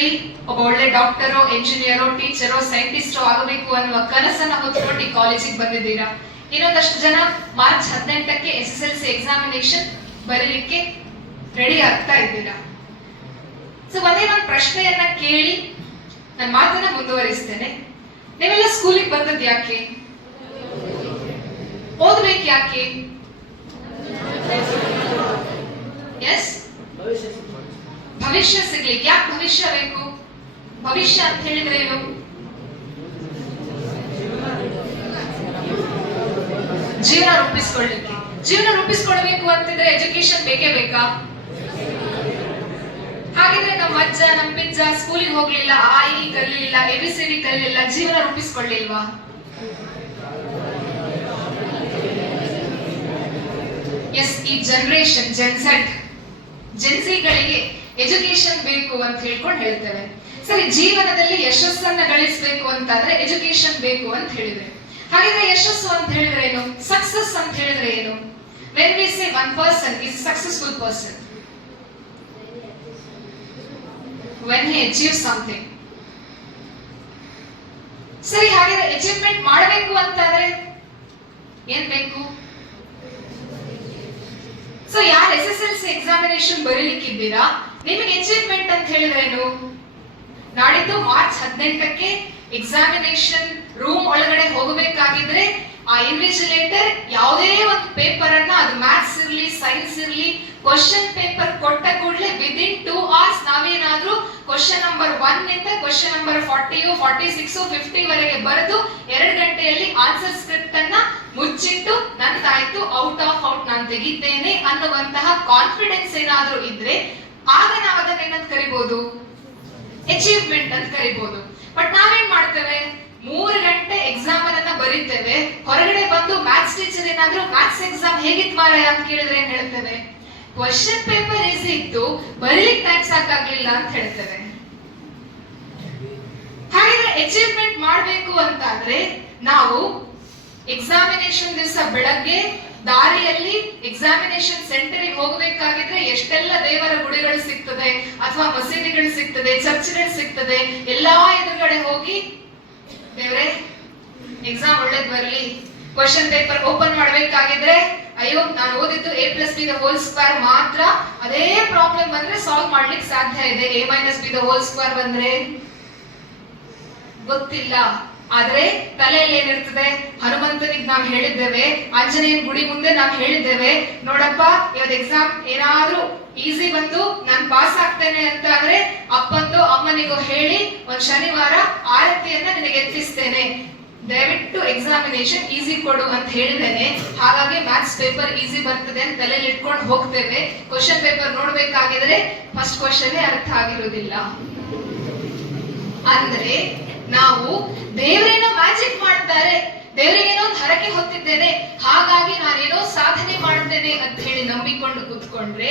ಭವಿಷ್ಯದಲ್ಲಿ ಒಬ್ಬ ಒಳ್ಳೆ ಡಾಕ್ಟರೋ, ಎಂಜಿನಿಯರೋ, ಟೀಚರೋ, ಸೈಂಟಿಸ್ಟೋ ಆಗಬೇಕು ಅನ್ನುವ ಕನಸನ್ನ ಹೊತ್ಕೊಂಡು ಈ ಕಾಲೇಜಿಗೆ ಬಂದಿದ್ದೀರಾ. ಇನ್ನೊಂದಷ್ಟು ಜನ ಮಾರ್ಚ್ 18ಕ್ಕೆ SSLC ಎಕ್ಸಾಮಿನೇಷನ್ ಬರೀಲಿಕ್ಕೆ ರೆಡಿ ಆಗ್ತಾ ಇದ್ದೀರಾ. ಸೊ ಒಂದೇ ಒಂದು ಪ್ರಶ್ನೆಯನ್ನ ಕೇಳಿ ನನ್ನ ಮಾತನ್ನ ಮುಂದುವರಿಸ್ತೇನೆ. ನೀವೆಲ್ಲ ಸ್ಕೂಲಿಗೆ ಬಂದದ್ದು ಯಾಕೆ? ಓದ್ಬೇಕು ಯಾಕೆ? ಎಸ್, ಭವಿಷ್ಯ ಸಿಗ್ಲಿಕ್ಕೆ. ಯಾಕೆ ಭವಿಷ್ಯ ಬೇಕು? ಭವಿಷ್ಯ ಅಂತ ಹೇಳಿದ್ರೆ ಏನು? ಜೀವನ ರೂಪಿಸ್ಕೊಳ್ಳಿಕ್ಕೆ. ಜೀವನ ರೂಪಿಸ್ಕೊಳ್ಬೇಕು ಅಂತಿದ್ರೆ ಎಜುಕೇಶನ್ ಬೇಕೇ ಬೇಕಾ? ಹಾಗಿದ್ರೆ ನಮ್ಮ ಅಜ್ಜ, ನಮ್ಮ ಪಿಜ್ಜ ಸ್ಕೂಲಿಗೆ ಹೋಗ್ಲಿಲ್ಲ, I ಕಲಿಲಿಲ್ಲ, ABCD ಕಲಿಲಿಲ್ಲ, ಜೀವನ ರೂಪಿಸ್ಕೊಳ್ಳಿಲ್ವಾ? ಎಸ್, ಈ ಜನರೇಷನ್ ಜೆನ್ಸಿಗಳಿಗೆ ಎಜುಕೇಶನ್ ಬೇಕು ಅಂತ ಹೇಳ್ಕೊಂಡು ಹೇಳ್ತೇವೆ. ಸರಿ, ಜೀವನದಲ್ಲಿ ಯಶಸ್ಸನ್ನ ಗಳಿಸಬೇಕು ಅಂತಾದ್ರೆ ಎಜುಕೇಶನ್ ಬೇಕು ಅಂತ ಹೇಳಿದ್ರೆ, ಹಾಗಿದ್ರೆ ಯಶಸ್ಸು ಅಂತ ಹೇಳಿದ್ರೆ ಏನು? ಸಕ್ಸಸ್ ಅಂತ ಹೇಳಿದ್ರೆ ಏನು? when we say one person is a successful person when he achieves something. ಸರಿ, ಹಾಗಿದ್ರೆ ಅಚೀವ್ಮೆಂಟ್ ಮಾಡಬೇಕು ಅಂತಾದ್ರೆ ಏನ್ ಬೇಕು? ಸೊ ಯಾರು SSLC ಎಕ್ಸಾಮಿನೇಷನ್ ಬರೀಲಿಕ್ಕಿದ್ದೀರಾ, ನಿಮಗೆ ಅಚೀವ್ಮೆಂಟ್ ಅಂತ ಹೇಳಿದ್ರೇನು? ನಾಡಿದ್ದು ಮಾರ್ಚ್ 18ಕ್ಕೆ ಎಕ್ಸಾಮಿನೇಷನ್ ರೂಮ್ ಒಳಗಡೆ ಹೋಗಬೇಕಾಗಿದ್ರೆ ಆ ಇನ್ವಿಜಿಲೇಟರ್ ಯಾವುದೇ ಒಂದು ಪೇಪರ್ ಅನ್ನ, ಅದು ಮ್ಯಾಥ್ಸ್ ಇರ್ಲಿ, ಸೈನ್ಸ್ ಇರ್ಲಿ, ಕ್ವಶನ್ ಪೇಪರ್ ಕೊಟ್ಟ ಕೂಡಲೇ ವಿದಿನ್ 2 hours ನಾವೇನಾದ್ರೂ ಕ್ವಶನ್ ನಂಬರ್ 1 ಇಂದ ಕ್ವಶನ್ ನಂಬರ್ 40, 46, 50 ವರೆಗೆ ಬರೆದು 2 ಗಂಟೆಯಲ್ಲಿ ಆನ್ಸರ್ ಸ್ಕ್ರಿಪ್ಟ್ ಅನ್ನ ಮುಚ್ಚಿಟ್ಟು ನಂದಾಯ್ತು, ಔಟ್ ನಾನು ತೆಗಿತೇನೆ ಅನ್ನುವಂತಹ ಕಾನ್ಫಿಡೆನ್ಸ್ ಏನಾದ್ರೂ ಇದ್ರೆ ಆಗ ನಾವು ಅದನ್ನ ಏನಂತ ಕರಿಬಹುದು? ಅಚೀವ್ಮೆಂಟ್ ಅಂತ ಕರಿಬಹುದು. ಬಟ್ ನಾವೇನ್ ಮಾಡ್ತೇವೆ? 3 ಗಂಟೆ ಎಕ್ಸಾಮ್ ಅನ್ನ ಬರೀತೇವೆ, ಹೊರಗಡೆ ಬಂದು ಮ್ಯಾಥ್ಸ್ ಟೀಚರ್ ಏನಾದ್ರೂ ಮ್ಯಾಥ್ಸ್ ಎಕ್ಸಾಮ್ ಹೇಗಿತ್ತು ಮಾರಾಯ ಅಂತ ಕೇಳಿದ್ರೆ ಏನ್ ಹೇಳ್ತೇವೆ? ಕ್ವಶನ್ ಪೇಪರ್ ಈಸಿ ಇತ್ತು, ಬರೀಲಿಕ್ಕೆ ಟೈಮ್ ಸಾಕಾಗ್ಲಿಲ್ಲ ಅಂತ ಹೇಳ್ತೇವೆ. ಹಾಗಿದ್ರೆ ಅಚೀವ್ಮೆಂಟ್ ಮಾಡ್ಬೇಕು ಅಂತಾದ್ರೆ ನಾವು ಎಕ್ಸಾಮಿನೇಷನ್ ದಿವಸ ಬೆಳಗ್ಗೆ ದಾರಿಯಲ್ಲಿ ಎಕ್ಸಾಮಿನೇಷನ್ ಸೆಂಟರ್ಗೆ ಹೋಗಬೇಕಾಗಿದ್ರೆ ಎಷ್ಟೆಲ್ಲ ದೇವರ ಗುಡಿಗಳು ಸಿಗ್ತದೆ, ಅಥವಾ ಮಸೀದಿಗಳು ಸಿಗ್ತದೆ, ಚರ್ಚ್ಗಳು ಸಿಗ್ತದೆ, ಎಲ್ಲಾ ಎದುರುಗಡೆ ಹೋಗಿ ದೇವ್ರೆ ಎಕ್ಸಾಮ್ ಒಳ್ಳೇದ್ ಬರಲಿ, ಕ್ವಶನ್ ಪೇಪರ್ ಓಪನ್ ಮಾಡ್ಬೇಕಾಗಿದ್ರೆ ಅಯ್ಯೋ ನಾನು ಓದಿದ್ದು A+B² ಮಾತ್ರ, ಅದೇ ಪ್ರಾಬ್ಲಮ್ ಬಂದ್ರೆ ಸಾಲ್ವ್ ಮಾಡ್ಲಿಕ್ಕೆ ಸಾಧ್ಯ ಇದೆ, A-B² ಬಂದ್ರೆ ಗೊತ್ತಿಲ್ಲ. ಆದ್ರೆ ತಲೆಯಲ್ಲಿ ಏನಿರ್ತದೆ? ಹನುಮಂತನಿಗೆ ನಾವು ಹೇಳಿದ್ದೇವೆ, ಆಂಜನೇಯನ ಗುಡಿ ಮುಂದೆ ನಾವು ಹೇಳಿದ್ದೇವೆ, ನೋಡಪ್ಪ ಇವತ್ತು ಎಕ್ಸಾಮ್ ಏನಾದ್ರೂ ಈಸಿ ಬಂದು ನಾನು ಪಾಸ್ ಆಗ್ತೇನೆ ಅಂತ ಆದ್ರೆ ಅಪ್ಪಂದು ಅಮ್ಮನಿಗೂ ಹೇಳಿ ಒಂದ್ ಶನಿವಾರ ಆರತಿಯನ್ನ ನಿನಗೆ ಎತ್ತಿಸ್ತೇನೆ, ದಯವಿಟ್ಟು ಎಕ್ಸಾಮಿನೇಷನ್ ಈಸಿ ಕೊಡು ಅಂತ ಹೇಳಿದ್ದೇನೆ. ಹಾಗಾಗಿ ಮ್ಯಾಥ್ಸ್ ಪೇಪರ್ ಈಸಿ ಬರ್ತದೆ ಅಂತ ತಲೆಯಲ್ಲಿ ಇಟ್ಕೊಂಡು ಹೋಗ್ತೇವೆ. ಕ್ವಶನ್ ಪೇಪರ್ ನೋಡ್ಬೇಕಾಗಿದ್ರೆ ಫಸ್ಟ್ ಕ್ವಶನ್ ಅರ್ಥ ಆಗಿರೋದಿಲ್ಲ. ಅಂದ್ರೆ ನಾವು ದೇವರೇನೋ ಮ್ಯಾಜಿಕ್ ಮಾಡ್ತಾರೆ, ದೇವರಿಗೇನೋ ಒಂದು ಹರಕೆ ಹೊತ್ತಿದ್ದೇನೆ, ಹಾಗಾಗಿ ನಾನೇನೋ ಸಾಧನೆ ಮಾಡ್ತೇನೆ ಅಂತ ಹೇಳಿ ನಂಬಿಕೊಂಡು ಕೂತ್ಕೊಂಡ್ರೆ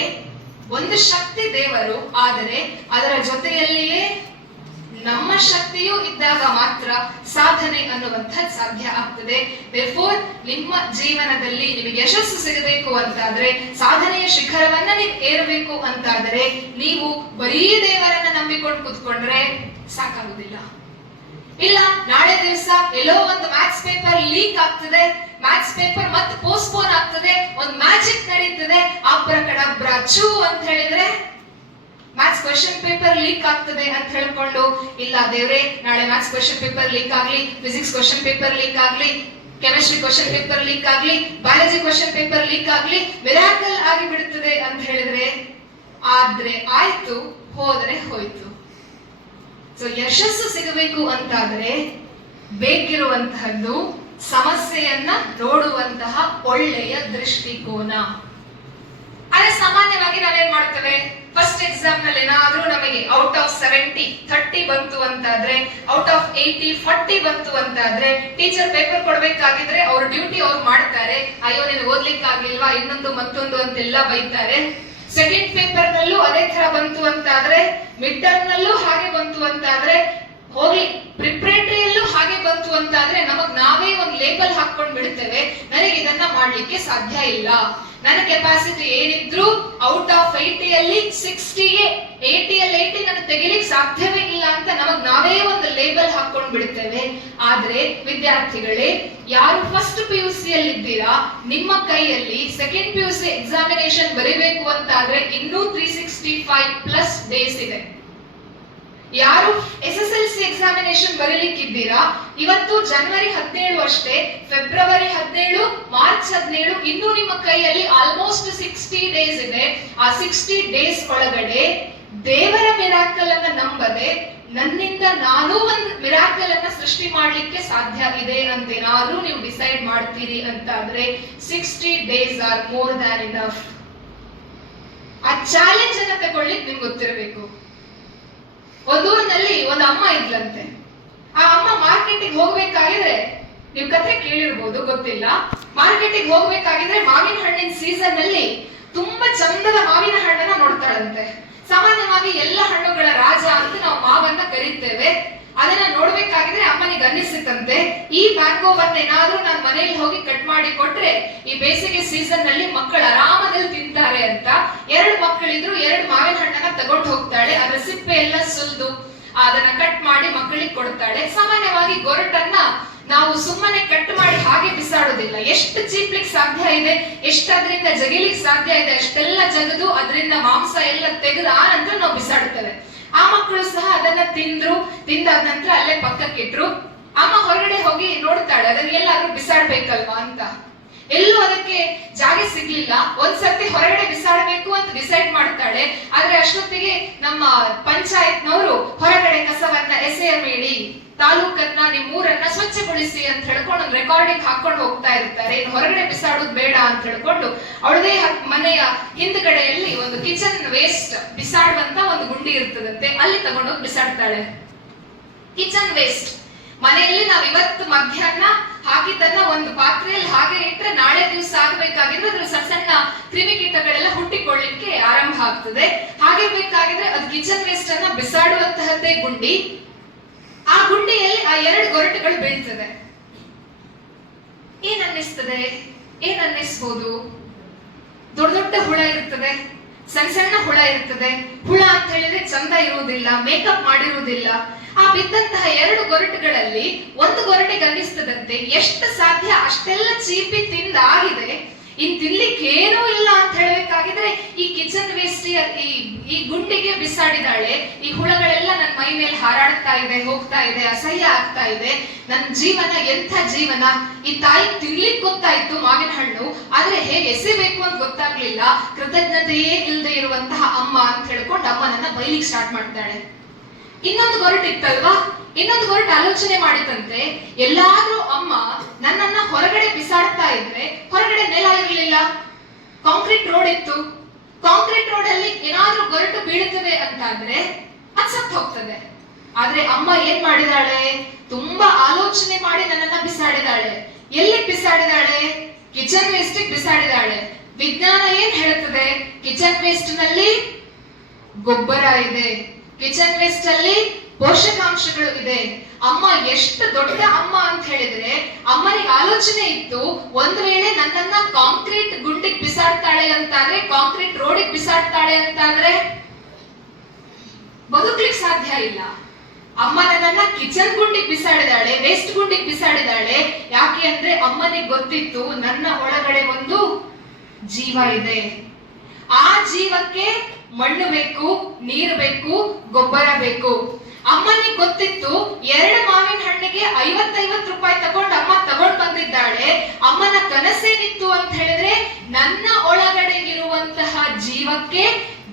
ಒಂದು ಶಕ್ತಿ ದೇವರು, ಆದರೆ ಅದರ ಜೊತೆಯಲ್ಲಿಯೇ ನಮ್ಮ ಶಕ್ತಿಯೂ ಇದ್ದಾಗ ಮಾತ್ರ ಸಾಧನೆ ಅನ್ನುವಂಥದ್ದು ಸಾಧ್ಯ ಆಗ್ತದೆ. therefore ನಿಮ್ಮ ಜೀವನದಲ್ಲಿ ನಿಮಗೆ ಯಶಸ್ಸು ಸಿಗಬೇಕು ಅಂತಾದ್ರೆ, ಸಾಧನೆಯ ಶಿಖರವನ್ನ ನೀವು ಏರಬೇಕು ಅಂತಾದರೆ ನೀವು ಬರೀ ದೇವರನ್ನ ನಂಬಿಕೊಂಡು ಕೂತ್ಕೊಂಡ್ರೆ ಸಾಕಾಗುದಿಲ್ಲ. ಇಲ್ಲ, ನಾಳೆ ದಿವಸ ಎಲ್ಲೋ ಒಂದು ಮ್ಯಾಥ್ಸ್ ಪೇಪರ್ ಲೀಕ್ ಆಗ್ತದೆ, ಮ್ಯಾಥ್ಸ್ ಪೇಪರ್ ಮತ್ತೆ ಪೋಸ್ಟ್ಪೋನ್ ಆಗ್ತದೆ, ಒಂದು ಮ್ಯಾಜಿಕ್ ನಡೀತದೆ, ಅಬ್ರಕಡಬ್ರ ಚೂ ಅಂತ ಹೇಳಿದ್ರೆ ಮ್ಯಾಥ್ಸ್ ಕ್ವೆಶ್ಚನ್ ಪೇಪರ್ ಲೀಕ್ ಆಗ್ತದೆ ಅಂತ ಹೇಳ್ಕೊಂಡು, ಇಲ್ಲ ದೇವ್ರೆ ನಾಳೆ ಮ್ಯಾಥ್ಸ್ ಕ್ವೆಶ್ಚನ್ ಪೇಪರ್ ಲೀಕ್ ಆಗ್ಲಿ, ಫಿಸಿಕ್ಸ್ ಕ್ವೆಶ್ಚನ್ ಪೇಪರ್ ಲೀಕ್ ಆಗ್ಲಿ, ಕೆಮಿಸ್ಟ್ರಿ ಕ್ವೆಶ್ಚನ್ ಪೇಪರ್ ಲೀಕ್ ಆಗ್ಲಿ, ಬಯಾಲಜಿ ಕ್ವೆಶ್ಚನ್ ಪೇಪರ್ ಲೀಕ್ ಆಗ್ಲಿ, ಮಿರಾಕಲ್ ಆಗಿ ಬಿಡುತ್ತದೆ ಅಂತ ಹೇಳಿದ್ರೆ ಆದ್ರೆ ಆಯ್ತು, ಹೋದ್ರೆ ಹೋಯ್ತು. ಸೊ ಯಶಸ್ಸು ಸಿಗಬೇಕು ಅಂತಾದ್ರೆ ಬೇಕಿರುವಂತಹದ್ದು ಸಮಸ್ಯೆಯನ್ನ ನೋಡುವಂತಹ ಒಳ್ಳೆಯ ದೃಷ್ಟಿಕೋನ. ಆದ್ರೆ ಸಾಮಾನ್ಯವಾಗಿ ನಾವೇನ್ ಮಾಡ್ತೇವೆ? ಫಸ್ಟ್ ಎಕ್ಸಾಮ್ ನಲ್ಲಿ ಏನಾದ್ರೂ ನಮಗೆ ಔಟ್ ಆಫ್ 70 30 ಬಂತು ಅಂತಾದ್ರೆ, ಔಟ್ ಆಫ್ 80 40 ಬಂತು ಅಂತಾದ್ರೆ, ಟೀಚರ್ ಪೇಪರ್ ಕೊಡ್ಬೇಕಾಗಿದ್ರೆ ಅವ್ರ ಡ್ಯೂಟಿ ಅವ್ರು ಮಾಡ್ತಾರೆ, ಅಯ್ಯೋ ನೀನು ಓದ್ಲಿಕ್ಕೆ ಆಗ್ಲಿಲ್ವಾ, ಇನ್ನೊಂದು ಮತ್ತೊಂದು ಅಂತೆಲ್ಲ ಬೈತಾರೆ. ಸೆಕೆಂಡ್ ಪೇಪರ್ ನಲ್ಲೂ ಅದೇ ತರ ಬಂತು ಅಂತಾದ್ರೆ, ಮಿಡ್ ಟರ್ಮ್ ನಲ್ಲೂ ಹಾಗೆ ಬಂತು ಅಂತಾದ್ರೆ, ಹೋಗ್ಲಿ ಪ್ರಿಪರೇಟರಿಯಲ್ಲೂ ಹಾಗೆ ಬಂತು ಅಂತಾದ್ರೆ ನಮಗ್ ನಾವೇ ಒಂದು ಲೇಬಲ್ ಹಾಕೊಂಡು ಬಿಡುತ್ತೇವೆ, ನನಗೆ ಇದನ್ನ ಮಾಡ್ಲಿಕ್ಕೆ ಸಾಧ್ಯ ಇಲ್ಲ, ನನ್ನ ಕೆಪಾಸಿಟಿ ಏನಿದ್ರು ಔಟ್ ಆಫ್ 80 ಅಲ್ಲಿ 60 80 ಅಲ್ಲಿ 80 ನಾನು ತೆಗಿಲಿಕ್ಕೆ ಸಾಧ್ಯವೇ ಇಲ್ಲ ಅಂತ ನಮಗ್ ನಾವೇ ಒಂದು ಲೇಬಲ್ ಹಾಕೊಂಡ್ ಬಿಡ್ತೇವೆ. ಆದ್ರೆ ವಿದ್ಯಾರ್ಥಿಗಳೇ, ಯಾರು ಫಸ್ಟ್ PUC ಅಲ್ಲಿ ಇದ್ದೀರಾ, ನಿಮ್ಮ ಕೈಯಲ್ಲಿ ಸೆಕೆಂಡ್ PUC ಎಕ್ಸಾಮಿನೇಷನ್ ಬರೀಬೇಕು ಅಂತಾದ್ರೆ ಇನ್ನೂ 365+ ಡೇಸ್ ಇದೆ. ಯಾರು SSLC ಎಕ್ಸಾಮಿನೇಷನ್ ಬರೀಲಿಕ್ಕಿದ್ದೀರಾ, ಇವತ್ತು ಜನವರಿ 17 ಅಷ್ಟೇ, ಫೆಬ್ರವರಿ 17, ಮಾರ್ಚ್ 17, ಇನ್ನೂ ನಿಮ್ಮ ಕೈಯಲ್ಲಿ ಆಲ್ಮೋಸ್ಟ್ 60 ಡೇಸ್ ಇದೆ. ಆ 60 ಡೇಸ್ ಒಳಗಡೆ ದೇವರ ಮಿರಾಕಲ್ ಅನ್ನ ನಂಬದೆ ನನ್ನಿಂದ ನಾನೂ ಒಂದು ಮಿರಾಕಲ್ ಅನ್ನ ಸೃಷ್ಟಿ ಮಾಡ್ಲಿಕ್ಕೆ ಸಾಧ್ಯ ಇದೆ ಅಂತ ಏನಾದ್ರೂ ನೀವು ಡಿಸೈಡ್ ಮಾಡ್ತೀರಿ ಅಂತಾದ್ರೆ 60 days are more than enough. ಆ ಚಾಲೆಂಜ್ ಅನ್ನ ತಗೊಳ್ಳಿಕ್ ನಿಮ್ಗೆ ಗೊತ್ತಿರಬೇಕು. ಒಂದೂರಿನಲ್ಲಿ ಒಂದು ಅಮ್ಮ ಇದ್ಲಂತೆ. ಆ ಅಮ್ಮ ಮಾರ್ಕೆಟಿಗೆ ಹೋಗ್ಬೇಕಾಗಿದ್ರೆ, ನೀವು ಕಥೆ ಕೇಳಿರ್ಬೋದು, ಗೊತ್ತಿಲ್ಲ, ಮಾರ್ಕೆಟಿಗೆ ಹೋಗ್ಬೇಕಾಗಿದ್ರೆ ಮಾವಿನ ಹಣ್ಣಿನ ಸೀಸನ್ ಅಲ್ಲಿ ತುಂಬಾ ಚಂದದ ಮಾವಿನ ಹಣ್ಣನ್ನ ನೋಡ್ತಾಳಂತೆ. ಸಾಮಾನ್ಯವಾಗಿ ಎಲ್ಲ ಹಣ್ಣುಗಳ ರಾಜ ಅಂತ ನಾವು ಮಾವನ್ನ ಕರೀತೇವೆ. ಅದನ್ನ ನೋಡ್ಬೇಕಾಗಿದ್ರೆ ಅಮ್ಮನಿಗೆ ಅನ್ನಿಸಿತಂತೆ, ಈ ಮ್ಯಾಂಗೋವನ್ನ ಏನಾದ್ರೂ ನಾನು ಮನೆಯಲ್ಲಿ ಹೋಗಿ ಕಟ್ ಮಾಡಿ ಕೊಟ್ರೆ ಈ ಬೇಸಿಗೆ ಸೀಸನ್ ನಲ್ಲಿ ಮಕ್ಕಳು ಆರಾಮದಲ್ಲಿ ತಿಂತಾರೆ ಅಂತ. 2 ಮಕ್ಕಳಿದ್ರು, 2 ಮಾವಿನ ಹಣ್ಣನ್ನ ತಗೊಂಡು ಹೋಗ್ತಾಳೆ. ಅದರ ಸಿಪ್ಪೆ ಎಲ್ಲ ಸುಲ್ದು ಅದನ್ನ ಕಟ್ ಮಾಡಿ ಮಕ್ಕಳಿಗೆ ಕೊಡ್ತಾಳೆ. ಸಾಮಾನ್ಯವಾಗಿ ಗೊರಟನ್ನ ನಾವು ಸುಮ್ಮನೆ ಕಟ್ ಮಾಡಿ ಹಾಗೆ ಬಿಸಾಡೋದಿಲ್ಲ. ಎಷ್ಟು ಚೀಪ್ಲಿಕ್ಕೆ ಸಾಧ್ಯ ಇದೆ, ಎಷ್ಟು ಅದರಿಂದ ಜಗಿಲಿಕ್ಕೆ ಸಾಧ್ಯ ಇದೆ ಅಷ್ಟೆಲ್ಲ ಜಗದು ಅದರಿಂದ ಮಾಂಸ ಎಲ್ಲ ತೆಗೆದು ಆ ನಂತರ ನಾವು ಬಿಸಾಡುತ್ತೇವೆ. ಆ ಮಕ್ಕಳು ಸಹ ಅದನ್ನ ತಿಂದಾದ ನಂತರ ಅಲ್ಲೇ ಪಕ್ಕಕ್ಕಿಟ್ರು. ಅಮ್ಮ ಹೊರಗಡೆ ಹೋಗಿ ನೋಡ್ತಾಳೆ, ಅದನ್ನ ಎಲ್ಲಾದ್ರೂ ಬಿಸಾಡ್ಬೇಕಲ್ವಾ ಅಂತ. ಎಲ್ಲೂ ಅದಕ್ಕೆ ಜಾಗ ಸಿಗ್ಲಿಲ್ಲ. ಒಂದ್ಸತಿ ಹೊರಗಡೆ ಬಿಸಾಡಬೇಕು ಅಂತ ಡಿಸೈಡ್ ಮಾಡ್ತಾಳೆ. ಆದ್ರೆ ಅಷ್ಟೊತ್ತಿಗೆ ನಮ್ಮ ಪಂಚಾಯತ್ನವರು ಹೊರಗಡೆ ಕಸವನ್ನ ಎಸೆಯಬೇಡಿ, ತಾಲೂಕನ್ನ, ನಿಮ್ಮ ಊರನ್ನ ಸ್ವಚ್ಛಗೊಳಿಸಿ ಅಂತ ಹೇಳ್ಕೊಂಡು ಒಂದು ರೆಕಾರ್ಡಿಂಗ್ ಹಾಕೊಂಡು ಹೋಗ್ತಾ ಇರ್ತಾರೆ. ಇನ್ನು ಹೊರಗಡೆ ಬಿಸಾಡೋದು ಬೇಡ ಅಂತ ಹೇಳ್ಕೊಂಡು ಅವಳದೇ ಮನೆಯ ಹಿಂದ್ಗಡೆಯಲ್ಲಿ ಒಂದು ಕಿಚನ್ ವೇಸ್ಟ್ ಬಿಸಾಡುವಂತ ಒಂದು ಗುಂಡಿ ಇರ್ತದಂತೆ, ಅಲ್ಲಿ ತಗೊಂಡೋಗಿ ಬಿಸಾಡ್ತಾಳೆ. ಕಿಚನ್ ವೇಸ್ಟ್ ಮನೆಯಲ್ಲಿ ನಾವ್ ಇವತ್ತು ಮಧ್ಯಾಹ್ನ ಹಾಕಿದ್ದನ್ನ ಒಂದು ಪಾತ್ರೆಯಲ್ಲಿ ಹಾಗೆ ಇಟ್ರೆ ನಾಳೆ ದಿವಸ ಆಗಬೇಕಾಗಿದ್ರೆ ಅದ್ರ ಸಣ್ಣ ಸಣ್ಣ ಕ್ರಿಮಿಕೀಟಗಳೆಲ್ಲ ಹುಟ್ಟಿಕೊಳ್ಳಿಕ್ಕೆ ಆರಂಭ ಆಗ್ತದೆ. ಹಾಗಿರ್ಬೇಕಾಗಿದ್ರೆ ಅದು ಕಿಚನ್ ವೇಸ್ಟ್ ಅನ್ನ ಬಿಸಾಡುವಂತಹದ್ದೇ ಗುಂಡಿ. ಆ ಗುಂಡಿಯಲ್ಲಿ ಆ 2 ಗೊರಟುಗಳು ಬೀಳ್ತದೆ. ಏನ್ ಅನ್ನಿಸ್ಬೋದು? ದೊಡ್ಡ ದೊಡ್ಡ ಹುಳ ಇರ್ತದೆ, ಸಣ್ಣ ಸಣ್ಣ ಹುಳ ಇರ್ತದೆ. ಹುಳ ಅಂತ ಹೇಳಿದ್ರೆ ಚಂದ ಇರುವುದಿಲ್ಲ, ಮೇಕಪ್ ಮಾಡಿರುವುದಿಲ್ಲ. ಆ ಬಿದ್ದಂತಹ 2 ಗೊರಟುಗಳಲ್ಲಿ ಒಂದು ಗೊರಟಿಗೆ ಅನ್ನಿಸ್ತದಂತೆ ಎಷ್ಟು ಸಾಧ್ಯ ಅಷ್ಟೆಲ್ಲ ಚೀಪಿ ತಿಂದಾಗಿದೆ, ಇನ್ ತಿನ್ಲಿಕ್ಕೆ ಏನೂ ಇಲ್ಲ ಅಂತ ಹೇಳಬೇಕಾಗಿದ್ರೆ ಈ ಕಿಚನ್ ವೇಸ್ಟ್ ಈ ಗುಂಡಿಗೆ ಬಿಸಾಡಿದಾಳೆ. ಈ ಹುಳಗಳೆಲ್ಲ ನನ್ನ ಮೈ ಮೇಲೆ ಹಾರಾಡ್ತಾ ಇದೆ, ಹೋಗ್ತಾ ಇದೆ, ಅಸಹ್ಯ ಆಗ್ತಾ ಇದೆ. ನನ್ನ ಜೀವನ ಎಂಥ ಜೀವನ. ಈ ತಾಯಿ ತಿನ್ಲಿಕ್ಕೆ ಗೊತ್ತಾಯ್ತು ಮಾವಿನ ಹಣ್ಣು, ಆದ್ರೆ ಹೇಗೆ ಎಸೆಬೇಕು ಅಂತ ಗೊತ್ತಾಗ್ಲಿಲ್ಲ. ಕೃತಜ್ಞತೆಯೇ ಇಲ್ಲದೆ ಇರುವಂತಹ ಅಮ್ಮ ಅಂತ ಹೇಳ್ಕೊಂಡು ಅಮ್ಮನನ್ನ ಬೈಲಿಕ್ಕೆ ಸ್ಟಾರ್ಟ್ ಮಾಡ್ತಾಳೆ. ಇನ್ನೊಂದು ಗೊರಟಿತ್ತಲ್ವಾ, ಇನ್ನೊಂದು ಗೊರಟು ಆಲೋಚನೆ ಮಾಡಿತಂತೆ, ಎಲ್ಲಾದ್ರೂ ಅಮ್ಮ ನನ್ನನ್ನ ಹೊರಗಡೆ ಬಿಸಾಡ್ತಾ ಇದ್ರೆ, ಹೊರಗಡೆ ನೆಲ ಇರಲಿಲ್ಲ, ಕಾಂಕ್ರೀಟ್ ರೋಡ್ ಇತ್ತು, ಕಾಂಕ್ರೀಟ್ ರೋಡ್ ಅಲ್ಲಿ ಏನಾದ್ರೂ ಗೊರಟು ಬೀಳುತ್ತದೆ ಅಂತಾದ್ರೆ ಅದ್ ಸತ್ತು ಹೋಗ್ತದೆ. ಆದ್ರೆ ಅಮ್ಮ ಏನ್ ಮಾಡಿದಾಳೆ, ತುಂಬಾ ಆಲೋಚನೆ ಮಾಡಿ ನನ್ನನ್ನ ಬಿಸಾಡಿದಾಳೆ. ಎಲ್ಲಿ ಬಿಸಾಡಿದಾಳೆ? Kitchen waste ಬಿಸಾಡಿದಾಳೆ. ವಿಜ್ಞಾನ ಏನ್ ಹೇಳುತ್ತದೆ? ಕಿಚನ್ ವೇಸ್ಟ್ ನಲ್ಲಿ ಗೊಬ್ಬರ ಇದೆ, ಕಿಚನ್ ವೇಸ್ಟ್ ಅಲ್ಲಿ ಪೋಷಕಾಂಶಗಳು ಇದೆ. ಅಮ್ಮ ಎಷ್ಟು ದೊಡ್ಡ ಅಮ್ಮ ಅಂತ ಹೇಳಿದ್ರೆ, ಅಮ್ಮನಿಗೆ ಆಲೋಚನೆ ಇತ್ತು, ಒಂದ್ ವೇಳೆ ನನ್ನನ್ನ ಕಾಂಕ್ರೀಟ್ ಗುಂಡಿಗೆ ಬಿಸಾಡ್ತಾಳೆ ಅಂತಾದ್ರೆ, ಕಾಂಕ್ರೀಟ್ ರೋಡಿಗೆ ಬಿಸಾಡ್ತಾಳೆ ಅಂತಾದ್ರೆ ಬದುಕ್ಲಿಕ್ಕೆ ಸಾಧ್ಯ ಇಲ್ಲ. ಅಮ್ಮ ನನ್ನನ್ನ ಕಿಚನ್ ಗುಂಡಿಗೆ ಬಿಸಾಡಿದಾಳೆ, ವೇಸ್ಟ್ ಗುಂಡಿಗೆ ಬಿಸಾಡಿದಾಳೆ. ಯಾಕೆ ಅಂದ್ರೆ ಅಮ್ಮನಿಗೆ ಗೊತ್ತಿತ್ತು ನನ್ನ ಒಳಗಡೆ ಒಂದು ಜೀವ ಇದೆ. ಆ ಜೀವಕ್ಕೆ ಮಣ್ಣು ಬೇಕು, ನೀರು ಬೇಕು, ಗೊಬ್ಬರ ಬೇಕು. ಅಮ್ಮನಿಗೆ ಗೊತ್ತಿತ್ತು 2 ಮಾವಿನ ಹಣ್ಣಿಗೆ 50 ರೂಪಾಯಿ ತಗೊಂಡು ಅಮ್ಮ ತಗೊಂಡ್ ಬಂದಿದ್ದಾಳೆ. ಅಮ್ಮನ ಕನಸೇನಿತ್ತು ಅಂತ ಹೇಳಿದ್ರೆ, ನನ್ನ ಒಳಗಡೆ ಇರುವಂತಹ ಜೀವಕ್ಕೆ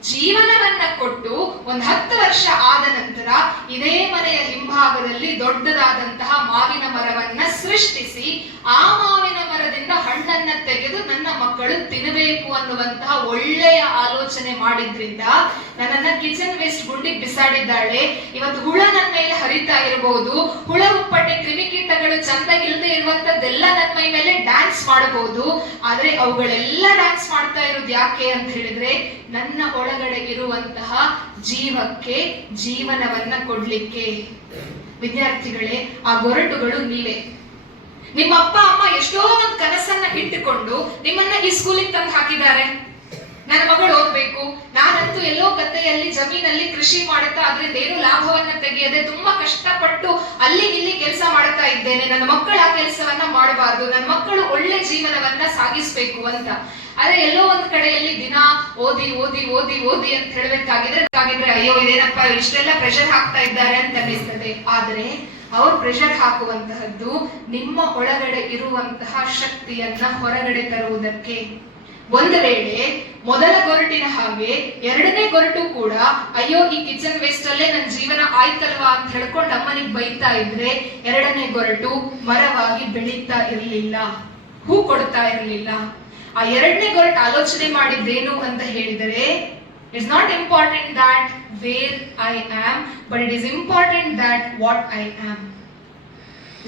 ಜೀವನವನ್ನ ಕೊಟ್ಟು ಒಂದು 10 ವರ್ಷ ಆದ ನಂತರ ಇದೇ ಮನೆಯ ಹಿಂಭಾಗದಲ್ಲಿ ದೊಡ್ಡದಾದಂತಹ ಮಾವಿನ ಮರವನ್ನ ಸೃಷ್ಟಿಸಿ, ಆ ಮಾವಿನ ಮರದಿಂದ ಹಣ್ಣನ್ನ ತೆಗೆದು ನನ್ನ ಮಕ್ಕಳು ತಿನ್ನಬೇಕು ಅನ್ನುವಂತಹ ಒಳ್ಳೆಯ ಆಲೋಚನೆ ಮಾಡಿದ್ರಿಂದ ನನ್ನನ್ನ ಕಿಚನ್ ವೇಸ್ಟ್ ಗುಂಡಿಗೆ ಬಿಸಾಡಿದ್ದಾಳೆ. ಇವತ್ತು ಹುಳ ನನ್ನ ಮೇಲೆ ಹರಿತಾ ಇರಬಹುದು, ಹುಳ ಉಪ್ಪಟ್ಟೆ ಕ್ರಿಮಿಕೀಟಗಳು ಚಂದಾಗಿಲ್ಲದೆ ಇರುವಂತದ್ದೆಲ್ಲ ನನ್ನ ಮೈ ಮೇಲೆ ಡ್ಯಾನ್ಸ್ ಮಾಡಬಹುದು. ಆದ್ರೆ ಅವುಗಳೆಲ್ಲ ಡ್ಯಾನ್ಸ್ ಮಾಡ್ತಾ ಇರೋದು ಯಾಕೆ ಅಂತ ಹೇಳಿದ್ರೆ, ನನ್ನ ಒಳಗಡೆ ಇರುವಂತಹ ಜೀವಕ್ಕೆ ಜೀವನವನ್ನ ಕೊಡ್ಲಿಕ್ಕೆ. ವಿದ್ಯಾರ್ಥಿಗಳೇ, ಆ ಗೊರಟುಗಳು ನೀವೇ. ನಿಮ್ಮ ಅಪ್ಪ ಅಮ್ಮ ಎಷ್ಟೋ ಒಂದು ಕನಸನ್ನ ಇಟ್ಟುಕೊಂಡು ನಿಮ್ಮನ್ನ ಈ ಸ್ಕೂಲಿಗೆ ತಂದು ಹಾಕಿದ್ದಾರೆ. ನನ್ನ ಮಗಳು ಓದ್ಬೇಕು, ನಾನಂತೂ ಎಲ್ಲೋ ಗದ್ದೆಯ ಭೂಮಿಯಲ್ಲಿ ಜಮೀನಲ್ಲಿ ಕೃಷಿ ಮಾಡುತ್ತಾ ಅದರಿಂದ ಏನು ಲಾಭವನ್ನ ತೆಗೆಯದೆ ತುಂಬಾ ಕಷ್ಟಪಟ್ಟು ಅಲ್ಲಿ ಇಲ್ಲಿ ಕೆಲಸ ಮಾಡ್ತಾ ಇದ್ದೇನೆ, ನನ್ನ ಮಕ್ಕಳು ಆ ಕೆಲಸವನ್ನ ಮಾಡಬಾರ್ದು, ನನ್ನ ಮಕ್ಕಳು ಒಳ್ಳೆ ಜೀವನವನ್ನ ಸಾಗಿಸ್ಬೇಕು ಅಂತ. ಆದ್ರೆ ಎಲ್ಲೋ ಒಂದ್ ಕಡೆಯಲ್ಲಿ ದಿನ ಓದಿ ಓದಿ ಓದಿ ಓದಿ ಅಂತ ಹೇಳ್ಬೇಕಾಗಿದ್ರೆ ಅಯ್ಯೋ ಇದೇನಪ್ಪ ಇಷ್ಟೆಲ್ಲ ಪ್ರೆಷರ್ ಹಾಕ್ತಾ ಇದ್ದಾರೆ ಅಂತ ಅನಿಸ್ತದೆ. ಆದ್ರೆ ಅವ್ರು ಪ್ರೆಷರ್ ಹಾಕುವಂತಹದ್ದು ನಿಮ್ಮ ಒಳಗಡೆ ಇರುವಂತಹ ಶಕ್ತಿಯನ್ನ ಹೊರಗಡೆ ತರುವುದಕ್ಕೆ. ಒಂದು ವೇಳೆ ಮೊದಲ ಗೊರಟಿನ ಹಾಗೆ ಎರಡನೇ ಗೊರಟು ಕೂಡ ಅಯ್ಯೋ ಈ ಕಿಚನ್ ವೇಸ್ಟ್ ಅಲ್ಲೇ ನನ್ನ ಜೀವನ ಆಯ್ತಲ್ವಾ ಅಂತ ಹೇಳ್ಕೊಂಡು ಅಮ್ಮನಿಗೆ ಬೈತಾ ಇದ್ರೆ ಎರಡನೇ ಗೊರಟು ಮರವಾಗಿ ಬೆಳೀತಾ ಇರ್ಲಿಲ್ಲ, ಹೂ ಕೊಡ್ತಾ ಇರ್ಲಿಲ್ಲ. ಆ ಎರಡನೇ ಗೊರಟು ಆಲೋಚನೆ ಮಾಡಿದ್ದೇನು ಅಂತ ಹೇಳಿದರೆ, it's not important that where I am, but it is important that what I am.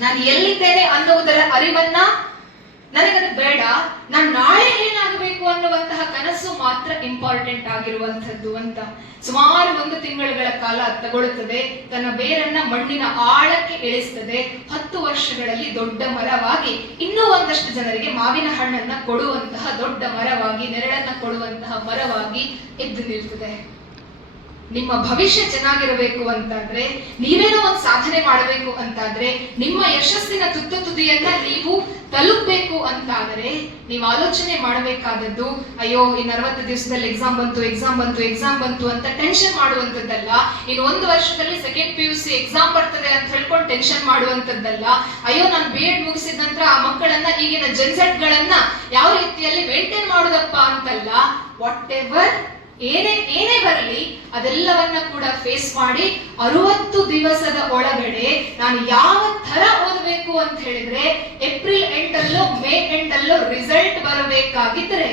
ನಾನು ಎಲ್ಲಿದ್ದೇನೆ ಅನ್ನುವುದರ ಅರಿವನ್ನ ನನಗದು ಬೇಡ, ನಾನು ನಾಳೆ ಏನಾಗಬೇಕು ಅನ್ನುವಂತಹ ಕನಸು ಮಾತ್ರ ಇಂಪಾರ್ಟೆಂಟ್ ಆಗಿರುವಂತದ್ದು ಅಂತ. ಸುಮಾರು 1 ತಿಂಗಳುಗಳ ಕಾಲ ತಗೊಳ್ಳುತ್ತದೆ, ತನ್ನ ಬೇರನ್ನ ಮಣ್ಣಿನ ಆಳಕ್ಕೆ ಇಳಿಸ್ತದೆ. 10 ವರ್ಷಗಳಲ್ಲಿ ದೊಡ್ಡ ಮರವಾಗಿ ಇನ್ನೂ ಒಂದಷ್ಟು ಜನರಿಗೆ ಮಾವಿನ ಹಣ್ಣನ್ನ ಕೊಡುವಂತಹ ದೊಡ್ಡ ಮರವಾಗಿ, ನೆರಳನ್ನ ಕೊಡುವಂತಹ ಮರವಾಗಿ ಎದ್ದು ನಿಲ್ತದೆ. ನಿಮ್ಮ ಭವಿಷ್ಯ ಚೆನ್ನಾಗಿರಬೇಕು ಅಂತಾದ್ರೆ, ನೀವೇನೋ ಒಂದು ಸಾಧನೆ ಮಾಡಬೇಕು ಅಂತಾದ್ರೆ, ನಿಮ್ಮ ಯಶಸ್ಸಿನ ತುದಿಯನ್ನ ನೀವು ತಲುಪಬೇಕು ಅಂತಾದರೆ ನೀವು ಆಲೋಚನೆ ಮಾಡಬೇಕಾದದ್ದು ಅಯ್ಯೋ ಇನ್ನು 60 ದಿವಸದಲ್ಲಿ ಎಕ್ಸಾಮ್ ಬಂತು ಅಂತ ಟೆನ್ಷನ್ ಮಾಡುವಂತದ್ದಲ್ಲ. ಇನ್ನು 1 ವರ್ಷದಲ್ಲಿ ಸೆಕೆಂಡ್ PUC ಎಕ್ಸಾಮ್ ಬರ್ತದೆ ಅಂತ ಹೇಳ್ಕೊಂಡು ಟೆನ್ಷನ್ ಮಾಡುವಂತದ್ದಲ್ಲ. ಅಯ್ಯೋ ನಾನು B.Ed ಮುಗಿಸಿದ ನಂತರ ಆ ಮಕ್ಕಳನ್ನ ಈಗಿನ ಜೆನ್ಸೆಟ್ಗಳನ್ನ ಯಾವ ರೀತಿಯಲ್ಲಿ ಮೇಂಟೈನ್ ಮಾಡುದಪ್ಪ ಅಂತಲ್ಲ. ವಾಟ್ ಎವರ್ ಏನೇ ಬರಲಿ ಅದೆಲ್ಲವನ್ನ ಕೂಡ ಫೇಸ್ ಮಾಡಿ 60 ದಿವಸದ ಒಳಗಡೆ ನಾನು ಯಾವ ತರ ಓದಬೇಕು ಅಂತ ಹೇಳಿದ್ರೆ ಏಪ್ರಿಲ್ ಎಂಡಲ್ಲೋ ಮೇ ಎಂಡಲ್ಲೋ ರಿಸಲ್ಟ್ ಬರಬೇಕಾಗಿದ್ರೆ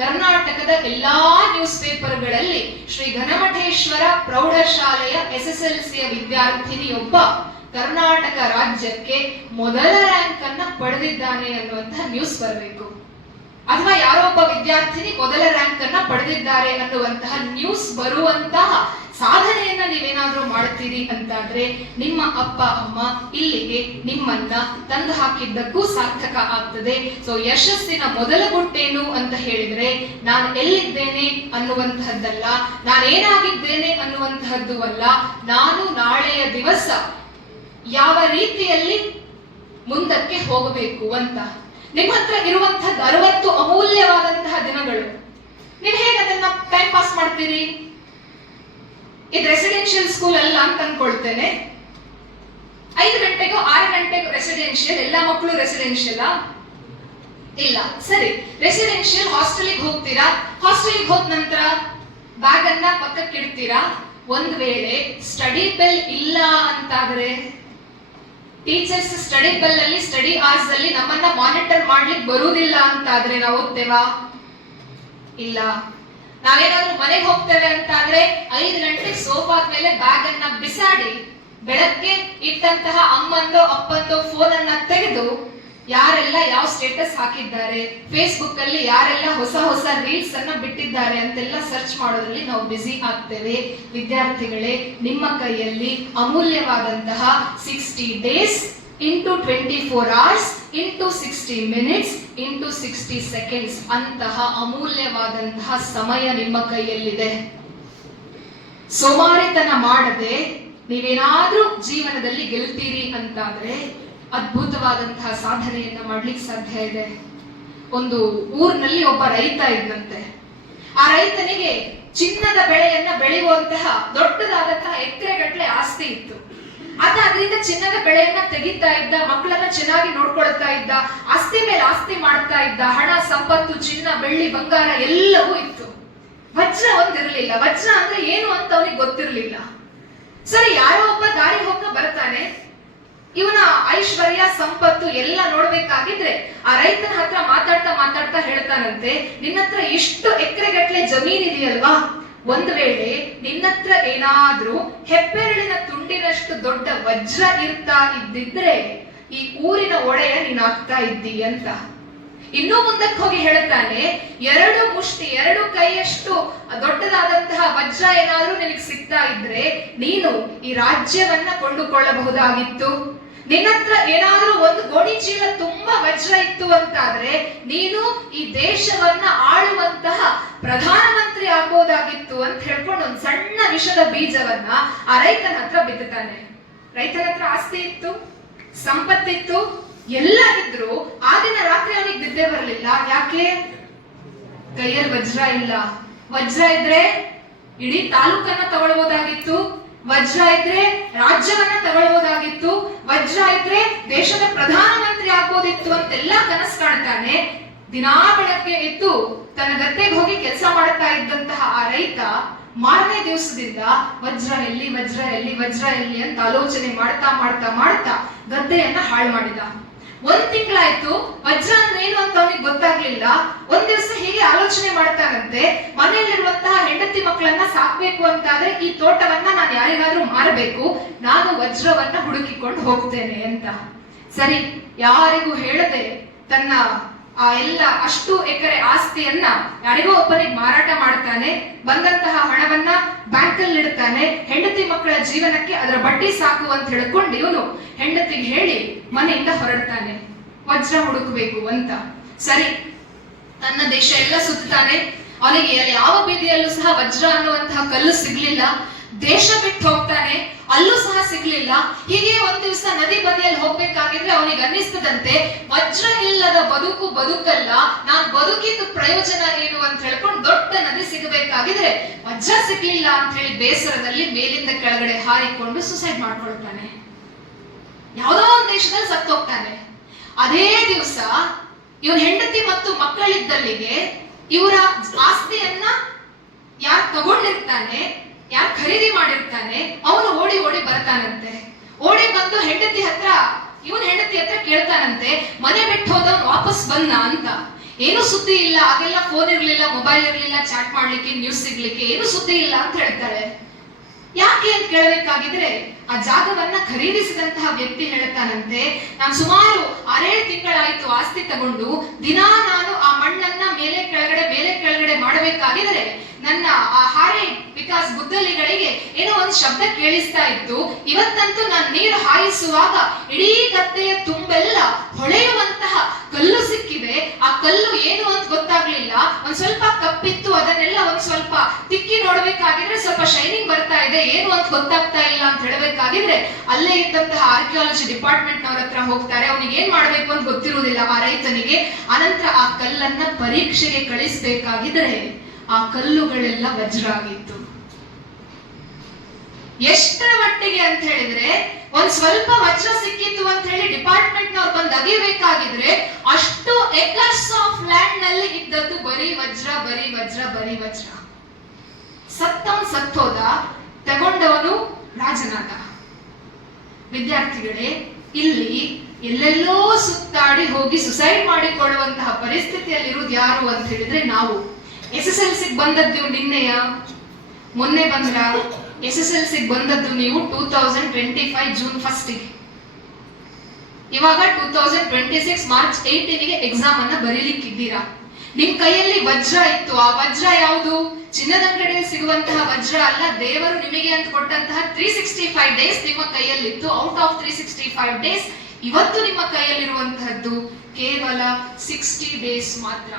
ಕರ್ನಾಟಕದ ಎಲ್ಲಾ ನ್ಯೂಸ್ ಪೇಪರ್ಗಳಲ್ಲಿ ಶ್ರೀ ಘನಮಠೇಶ್ವರ ಪ್ರೌಢಶಾಲೆಯ SSLCಯ ವಿದ್ಯಾರ್ಥಿನಿಯೊಬ್ಬ ಕರ್ನಾಟಕ ರಾಜ್ಯಕ್ಕೆ ಮೊದಲ ರ್ಯಾಂಕ್ ಅನ್ನ ಪಡೆದಿದ್ದಾನೆ ಅನ್ನುವಂತಹ ನ್ಯೂಸ್ ಬರಬೇಕು, ಅಥವಾ ಯಾರೋ ಒಬ್ಬ ವಿದ್ಯಾರ್ಥಿನಿ ಮೊದಲ ರ್ಯಾಂಕ್ ಅನ್ನ ಪಡೆದಿದ್ದಾರೆ ಅನ್ನುವಂತಹ ನ್ಯೂಸ್ ಬರುವಂತಹ ಸಾಧನೆಯನ್ನ ನೀವೇನಾದ್ರೂ ಮಾಡ್ತೀರಿ ಅಂತಾದ್ರೆ ನಿಮ್ಮ ಅಪ್ಪ ಅಮ್ಮ ಇಲ್ಲಿಗೆ ನಿಮ್ಮನ್ನ ತಂದು ಹಾಕಿದ್ದಕ್ಕೂ ಸಾರ್ಥಕ ಆಗ್ತದೆ. ಸೊ ಯಶಸ್ಸಿನ ಮೊದಲ ಗುಟ್ಟೇನು ಅಂತ ಹೇಳಿದ್ರೆ ನಾನು ಎಲ್ಲಿದ್ದೇನೆ ಅನ್ನುವಂತಹದ್ದಲ್ಲ, ನಾನೇನಾಗಿದ್ದೇನೆ ಅನ್ನುವಂತಹದ್ದು ಅಲ್ಲ, ನಾನು ನಾಳೆಯ ದಿವಸ ಯಾವ ರೀತಿಯಲ್ಲಿ ಮುಂದಕ್ಕೆ ಹೋಗಬೇಕು ಅಂತ. ನಿಮ್ಮ ಹತ್ರ ಇರುವಂತಹದ್ದು 60 ಅಮೂಲ್ಯವಾದಂತಹ ದಿನಗಳು, ನೀವು ಹೇಗೆ ಅದನ್ನ ಟೈಮ್ ಪಾಸ್ ಮಾಡ್ತೀರಿ? ಇದು ರೆಸಿಡೆನ್ಷಿಯಲ್ ಸ್ಕೂಲ್ ಅಲ್ಲ ಅಂತ ಅನ್ಕೊಳ್ತೇನೆ. 5 ಗಂಟೆಗೋ 6 ಗಂಟೆಗೋ ರೆಸಿಡೆನ್ಷಿಯಲ್, ಎಲ್ಲ ಮಕ್ಕಳು ರೆಸಿಡೆನ್ಷಿಯಲ್ ಇಲ್ಲ, ಸರಿ ರೆಸಿಡೆನ್ಷಿಯಲ್ ಹಾಸ್ಟೆಲಿಗೆ ಹೋಗ್ತೀರಾ, ಹಾಸ್ಟೆಲಿಗೆ ಹೋದ ನಂತರ ಬ್ಯಾಗ್ ಅನ್ನ ಪಕ್ಕಕ್ಕೆ ಇಡ್ತೀರಾ. ಒಂದ್ ವೇಳೆ ಸ್ಟಡಿ ಬೆಲ್ ಇಲ್ಲ ಅಂತಾದ್ರೆ, ಟೀಚರ್ಸ್ ಸ್ಟಡಿ ಬೆಲ್ ಅಲ್ಲಿ ಸ್ಟಡಿ ಅವರ್ಸ್ ಅಲ್ಲಿ ನಮ್ಮನ್ನ ಮಾನಿಟರ್ ಮಾಡ್ಲಿಕ್ಕೆ ಬರುವುದಿಲ್ಲ ಅಂತಾದ್ರೆ ನಾವು ಓದ್ತೇವಾ? ಇಲ್ಲ. ನಾವೇನಾದ್ರೂ ಮನೆಗೆ ಹೋಗ್ತೇವೆ ಅಂತಾದ್ರೆ 5 ಗಂಟೆಗೆ ಸೋಫಾದ ಮೇಲೆ ಬ್ಯಾಗ್ ಅನ್ನ ಬಿಸಾಡಿ ಬೆಳಗ್ಗೆ ಇಟ್ಟಂತಹ ಅಮ್ಮಂದೋ ಅಪ್ಪಂದೋ ಫೋನ್ ಅನ್ನ ತೆಗೆದು ಯಾರೆಲ್ಲ ಯಾವ ಸ್ಟೇಟಸ್ ಹಾಕಿದ್ದಾರೆ, ಫೇಸ್ಬುಕ್ ಅಲ್ಲಿ ಯಾರೆಲ್ಲ ಹೊಸ ಹೊಸ ರೀಲ್ಸ್ ಅನ್ನ ಬಿಟ್ಟಿದ್ದಾರೆ ಅಂತೆಲ್ಲ ಸರ್ಚ್ ಮಾಡೋದ್ರಲ್ಲಿ ನಾವು ಬಿಸಿ ಆಗ್ತೇವೆ. ವಿದ್ಯಾರ್ಥಿಗಳೇ, ನಿಮ್ಮ ಕೈಯಲ್ಲಿ ಅಮೂಲ್ಯವಾದಂತಹ 60 days into 24 hours into 60 minutes into 60 seconds ಅಂತಹ ಅಮೂಲ್ಯವಾದಂತಹ ಸಮಯ ನಿಮ್ಮ ಕೈಯಲ್ಲಿದೆ. ಸೋಮಾರಿತನ ಮಾಡದೆ ನೀವೇನಾದ್ರೂ ಜೀವನದಲ್ಲಿ ಗೆಲ್ತೀರಿ ಅಂತಾದ್ರೆ ಅದ್ಭುತವಾದಂತಹ ಸಾಧನೆಯನ್ನ ಮಾಡ್ಲಿಕ್ಕೆ ಸಾಧ್ಯ ಇದೆ. ಒಂದು ಊರಿನಲ್ಲಿ ಒಬ್ಬ ರೈತ ಇದ್ದಂತೆ. ಆ ರೈತನಿಗೆ ಚಿನ್ನದ ಬೆಳೆಯನ್ನ ಬೆಳೆಯುವಂತಹ ದೊಡ್ಡದಾದಂತಹ ಎಕರೆಗಟ್ಟಲೆ ಆಸ್ತಿ ಇತ್ತು. ಆತ ಅದರಿಂದ ಚಿನ್ನದ ಬೆಳೆಯನ್ನ ತೆಗಿತಾ ಇದ್ದ, ಮಕ್ಕಳನ್ನ ಚೆನ್ನಾಗಿ ನೋಡ್ಕೊಳ್ತಾ ಇದ್ದ, ಆಸ್ತಿ ಮೇಲೆ ಆಸ್ತಿ ಮಾಡ್ತಾ ಇದ್ದ, ಹಣ ಸಂಪತ್ತು ಚಿನ್ನ ಬೆಳ್ಳಿ ಬಂಗಾರ ಎಲ್ಲವೂ ಇತ್ತು. ವಜ್ರ ಒಂದಿರ್ಲಿಲ್ಲ. ವಜ್ರ ಅಂದ್ರೆ ಏನು ಅಂತ ಅವನಿಗೆ ಗೊತ್ತಿರ್ಲಿಲ್ಲ. ಸರಿ, ಯಾರೋ ಒಬ್ಬ ದಾರಿ ಹೋಗ ಬರ್ತಾನೆ. ಇವನ ಐಶ್ವರ್ಯ ಸಂಪತ್ತು ಎಲ್ಲ ನೋಡ್ಬೇಕಾಗಿದ್ರೆ ಆ ರೈತನ ಹತ್ರ ಮಾತಾಡ್ತಾ ಹೇಳ್ತಾನಂತೆ, ನಿನ್ನತ್ರ ಇಷ್ಟು ಎಕರೆಗಟ್ಟಲೆ ಜಮೀನ್ ಇದೆಯಲ್ವಾ, ಒಂದ್ ವೇಳೆ ನಿನ್ನತ್ರ ಏನಾದ್ರೂ ಹೆಬ್ಬೆರಳಿನ ತುಂಡಿನಷ್ಟು ದೊಡ್ಡ ವಜ್ರ ಇರ್ತಾ ಇದ್ದಿದ್ರೆ ಈ ಊರಿನ ಒಡೆಯ ನೀನಾಗ್ತಾ ಇದ್ದಿ ಅಂತ. ಇನ್ನೂ ಮುಂದಕ್ಕೆ ಹೋಗಿ ಹೇಳ್ತಾನೆ, 2 ಮುಷ್ಟಿ 2 ಕೈಯಷ್ಟು ದೊಡ್ಡದಾದಂತಹ ವಜ್ರ ಏನಾದ್ರೂ ನಿನಗೆ ಸಿಗ್ತಾ ಇದ್ರೆ ನೀನು ಈ ರಾಜ್ಯವನ್ನ ಕೊಂಡುಕೊಳ್ಳಬಹುದಾಗಿತ್ತು. ನಿನ್ನತ್ರ ಏನಾದ್ರೂ ಒಂದು ಗೋಣಿ ಚೀಲ ತುಂಬಾ ವಜ್ರ ಇತ್ತು ಅಂತಾದ್ರೆ ನೀನು ಈ ದೇಶವನ್ನ ಆಳುವಂತಹ ಪ್ರಧಾನಮಂತ್ರಿ ಆಗ್ಬೋದಾಗಿತ್ತು ಆಗೋದಿತ್ತು ಅಂತ ಹೇಳ್ಕೊಂಡು ಒಂದ್ ಸಣ್ಣ ವಿಷದ ಬೀಜವನ್ನ ಆ ರೈತನ ಹತ್ರ ಬಿತ್ತುತ್ತಾನೆ. ರೈತನ ಹತ್ರ ಆಸ್ತಿ ಇತ್ತು, ಸಂಪತ್ತಿತ್ತು, ಎಲ್ಲ ಇದ್ರು ಆ ದಿನ ರಾತ್ರಿ ಅವನಿಗೆ ನಿದ್ದೆ ಬರಲಿಲ್ಲ. ಯಾಕೆ? ಕೈಯಲ್ಲಿ ವಜ್ರ ಇಲ್ಲ. ವಜ್ರ ಇದ್ರೆ ಇಡೀ ತಾಲೂಕನ್ನ ತಗೊಳ್ಬಹುದಾಗಿತ್ತು, ವಜ್ರ ಇದ್ರೆ ರಾಜ್ಯವನ್ನ ತಗೊಳ್ಬಹುದಾಗಿತ್ತು, ವಜ್ರ ಇದ್ರೆ ದೇಶದ ಪ್ರಧಾನಮಂತ್ರಿ ಆಗ್ಬೋದಿತ್ತು ಅಂತೆಲ್ಲ ಕನಸು ಕಾಣ್ತಾನೆ. ದಿನಾ ಬೆಳಗ್ಗೆ ಎದ್ದು ತನ್ನ ಗದ್ದೆಗೆ ಹೋಗಿ ಕೆಲಸ ಮಾಡ್ತಾ ಇದ್ದಂತಹ ಆ ರೈತ ಮಾರನೇ ದಿವಸದಿಂದ ವಜ್ರ ಎಲ್ಲಿ ವಜ್ರ ಎಲ್ಲಿ ವಜ್ರ ಎಲ್ಲಿ ಅಂತ ಆಲೋಚನೆ ಮಾಡ್ತಾ ಮಾಡ್ತಾ ಮಾಡ್ತಾ ಗದ್ದೆಯನ್ನ ಹಾಳು ಮಾಡಿದ. ಒಂದ್ ತಿಂಗಳಾಯ್ತು, ವಜ್ರ ಅಂದ್ರೆ ಏನು ಅಂತ ಅವನಿಗೆ ಗೊತ್ತಾಗ್ಲಿಲ್ಲ. ಒಂದ್ ದಿವಸ ಹೀಗೆ ಆಲೋಚನೆ ಮಾಡ್ತಾನಂತೆ, ಮನೆಯಲ್ಲಿರುವಂತಹ ಹೆಂಡತಿ ಮಕ್ಕಳನ್ನ ಸಾಕ್ಬೇಕು ಅಂತಾದ್ರೆ ಈ ತೋಟವನ್ನ ನಾನು ಯಾರಿಗಾದ್ರೂ ಮಾರಬೇಕು, ನಾನು ವಜ್ರವನ್ನ ಹುಡುಕಿಕೊಂಡು ಹೋಗ್ತೇನೆ ಅಂತ. ಸರಿ, ಯಾರಿಗೂ ಹೇಳದೆ ತನ್ನ ಆ ಎಲ್ಲ ಅಷ್ಟು ಎಕರೆ ಆಸ್ತಿಯನ್ನ ಯಾರಿಗೋ ಒಬ್ಬರಿಗೆ ಮಾರಾಟ ಮಾಡ್ತಾನೆ. ಬಂದಂತಹ ಹಣವನ್ನ ಬ್ಯಾಂಕ್ ಅಲ್ಲಿ ಇಡ್ತಾನೆ. ಹೆಂಡತಿ ಮಕ್ಕಳ ಜೀವನಕ್ಕೆ ಅದರ ಬಡ್ಡಿ ಸಾಕು ಅಂತ ಹೇಳ್ಕೊಂಡು ಇವನು ಹೆಂಡತಿಗೆ ಹೇಳಿ ಮನೆಯಿಂದ ಹೊರಡ್ತಾನೆ, ವಜ್ರ ಹುಡುಕಬೇಕು ಅಂತ. ಸರಿ, ತನ್ನ ದೇಶ ಎಲ್ಲ ಸುತ್ತಾನೆ. ಅವನಿಗೆ ಯಾವ ಬೀದಿಯಲ್ಲೂ ಸಹ ವಜ್ರ ಅನ್ನುವಂತಹ ಕಲ್ಲು ಸಿಗ್ಲಿಲ್ಲ. ದೇಶ ಬಿಟ್ಟು ಹೋಗ್ತಾನೆ, ಅಲ್ಲೂ ಸಹ ಸಿಗ್ಲಿಲ್ಲ. ಹೀಗೆ ಒಂದ್ ದಿವಸ ನದಿ ಬದಿಯಲ್ಲಿ ಹೋಗ್ಬೇಕಾಗಿದ್ರೆ ಅವನಿಗೆ ಅನ್ನಿಸ್ತದಂತೆ, ವಜ್ರ ಇಲ್ಲದ ಬದುಕು ಬದುಕಲ್ಲ, ನಾನ್ ಬದುಕಿದ್ದು ಪ್ರಯೋಜನ ಏನು ಅಂತ ಹೇಳ್ಕೊಂಡು ದೊಡ್ಡ ನದಿ ಸಿಗಬೇಕಾಗಿದ್ರೆ ವಜ್ರ ಸಿಗ್ಲಿಲ್ಲ ಅಂತ ಹೇಳಿ ಬೇಸರದಲ್ಲಿ ಮೇಲಿಂದ ಕೆಳಗಡೆ ಹಾರಿಕೊಂಡು ಸುಸೈಡ್ ಮಾಡ್ಕೊಳ್ತಾನೆ. ಯಾವುದೋ ಒಂದು ದೇಶದಲ್ಲಿ ಸತ್ತೋಗ್ತಾನೆ. ಅದೇ ದಿವಸ ಇವನ್ ಹೆಂಡತಿ ಮತ್ತು ಮಕ್ಕಳಿದ್ದಲ್ಲಿಗೆ ಇವರ ಆಸ್ತಿಯನ್ನ ಯಾರು ತಗೊಂಡಿರ್ತಾನೆ, ಯಾರು ಖರೀದಿ ಮಾಡಿರ್ತಾನೆ, ಅವನು ಓಡಿ ಓಡಿ ಬರ್ತಾನಂತೆ. ಓಡಿ ಬಂದು ಹೆಂಡತಿ ಹತ್ರ ಕೇಳ್ತಾನಂತೆ, ಮನೆ ಬಿಟ್ಟು ಹೋದವನು ವಾಪಸ್ ಬಂದ ಅಂತ. ಏನು ಸುದ್ದಿ ಇಲ್ಲ, ಆಗೆಲ್ಲ ಫೋನ್ ಇರ್ಲಿಲ್ಲ, ಮೊಬೈಲ್ ಇರ್ಲಿಲ್ಲ, ಚಾಟ್ ಮಾಡ್ಲಿಕ್ಕೆ, ನ್ಯೂಸ್ ಸಿಗ್ಲಿಕ್ಕೆ ಏನು ಸುದ್ದಿ ಇಲ್ಲ ಅಂತ ಹೇಳ್ತಾಳೆ. ಯಾಕೆ ಅಂತ ಕೇಳಬೇಕಾಗಿದ್ರೆ ಆ ಜಾಗವನ್ನ ಖರೀದಿಸಿದಂತಹ ವ್ಯಕ್ತಿ ಹೇಳ್ತಾನಂತೆ, ನಾನು ಸುಮಾರು 6-7 ತಿಂಗಳಾಯ್ತು ಆಸ್ತಿ ತಗೊಂಡು, ದಿನಾ ನಾನು ಆ ಮಣ್ಣನ್ನ ಮೇಲೆ ಕೆಳಗಡೆ ಮಾಡಬೇಕಾಗಿದ್ರೆ ನನ್ನ ಆ ಹಾರೆ ವಿಕಾಸ್ ಗುದ್ದಲಿಗಳಿಗೆ ಏನೋ ಒಂದು ಶಬ್ದ ಕೇಳಿಸ್ತಾ ಇತ್ತು. ಇವತ್ತಂತೂ ನಾನು ನೀರು ಹಾಯಿಸುವಾಗ ಇಡೀ ಗದ್ದೆಯ ತುಂಬೆಲ್ಲ ಹೊಳೆಯುವಂತಹ ಕಲ್ಲು ಸಿಕ್ಕಿದೆ. ಆ ಕಲ್ಲು ಏನು ಅಂತ ಗೊತ್ತಾಗ್ಲಿಲ್ಲ, ಒಂದ್ ಸ್ವಲ್ಪ ಕಪ್ಪಿತ್ತು, ಅದನ್ನೆಲ್ಲ ಒಂದ್ ಸ್ವಲ್ಪ ತಿಕ್ಕಿ ನೋಡ್ಬೇಕಾಗಿದ್ರೆ ಸ್ವಲ್ಪ ಶೈನಿಂಗ್ ಬರ್ತಾ ಇದೆ, ಏನು ಅಂತ ಗೊತ್ತಾಗ್ತಾ ಇಲ್ಲ ಅಂತ ಹೇಳಬೇಕಾಗಿದ್ರೆ ಅಲ್ಲೇ ಇದ್ದಂತಹ ಆರ್ಕಿಯಾಲಜಿ ಡಿಪಾರ್ಟ್ಮೆಂಟ್ ನವರ ಹತ್ರ ಹೋಗ್ತಾರೆ. ಅವನಿಗೆ ಏನ್ ಮಾಡ್ಬೇಕು ಅಂತ ಗೊತ್ತಿರುವುದಿಲ್ಲ ಆ ರೈತನಿಗೆ. ಅನಂತರ ಆ ಕಲ್ಲನ್ನ ಪರೀಕ್ಷೆಗೆ ಕಳಿಸ್ಬೇಕಾಗಿದ್ರೆ ಆ ಕಲ್ಲುಗಳೆಲ್ಲ ವಜ್ರ ಆಗಿತ್ತು. ಎಷ್ಟರ ಮಟ್ಟಿಗೆ ಅಂತ ಹೇಳಿದ್ರೆ ಒಂದ್ ಸ್ವಲ್ಪ ವಜ್ರ ಸಿಕ್ಕಿತ್ತು ಅಂತ ಹೇಳಿ ಡಿಪಾರ್ಟ್ಮೆಂಟ್ ನವ್ರು ಬಂದು ಅಗಿಬೇಕಾಗಿದ್ರೆ ಅಷ್ಟು ಎಕರ್ಸ್ ಆಫ್ ಲ್ಯಾಂಡ್ ನಲ್ಲಿ ಇದ್ದದ್ದು ಬರೀ ವಜ್ರ, ಬರೀ ವಜ್ರ, ಬರೀ ವಜ್ರ. ಸತ್ತವನ್ ಸತ್ತೋದ, ತಗೊಂಡವನು ರಾಜನಾದ. ವಿದ್ಯಾರ್ಥಿಗಳೇ, ಇಲ್ಲಿ ಎಲ್ಲೆಲ್ಲೋ ಸುತ್ತಾಡಿ ಹೋಗಿ ಸುಸೈಡ್ ಮಾಡಿಕೊಳ್ಳುವಂತಹ ಪರಿಸ್ಥಿತಿಯಲ್ಲಿ ಇರುವುದು ಯಾರು ಅಂತ ಹೇಳಿದ್ರೆ ನಾವು. SSLC ಬಂದದ್ದು ನಿನ್ನೆಯ ಮೊನ್ನೆ ಬಂದ್ರ? SSLC ಬಂದದ್ದು ನೀವು 2025 ಜೂನ್ 1 ಇವಾಗ 2026 ಮಾರ್ಚ್ 18 ಎಕ್ಸಾಮ್ ಅನ್ನ ಬರೀಲಿಕ್ಕಿದ್ದೀರಾ. ನಿಮ್ ಕೈಯಲ್ಲಿ ವಜ್ರ ಇತ್ತು. ಆ ವಜ್ರ ಯಾವುದು? ಚಿನ್ನದ ಅಂಗಡಿಯಲ್ಲಿ ಸಿಗುವಂತಹ ವಜ್ರ ಅಲ್ಲ, ದೇವರು ನಿಮಗೆ ಅಂತ ಕೊಟ್ಟಂತಹ 365 ಡೇಸ್ ನಿಮ್ಮ ಕೈಯಲ್ಲಿತ್ತು. ಔಟ್ ಆಫ್ 365 ಡೇಸ್ ಇವತ್ತು ನಿಮ್ಮ ಕೈಯಲ್ಲಿರುವಂತಹದ್ದು ಕೇವಲ 60 ಡೇಸ್ ಮಾತ್ರ.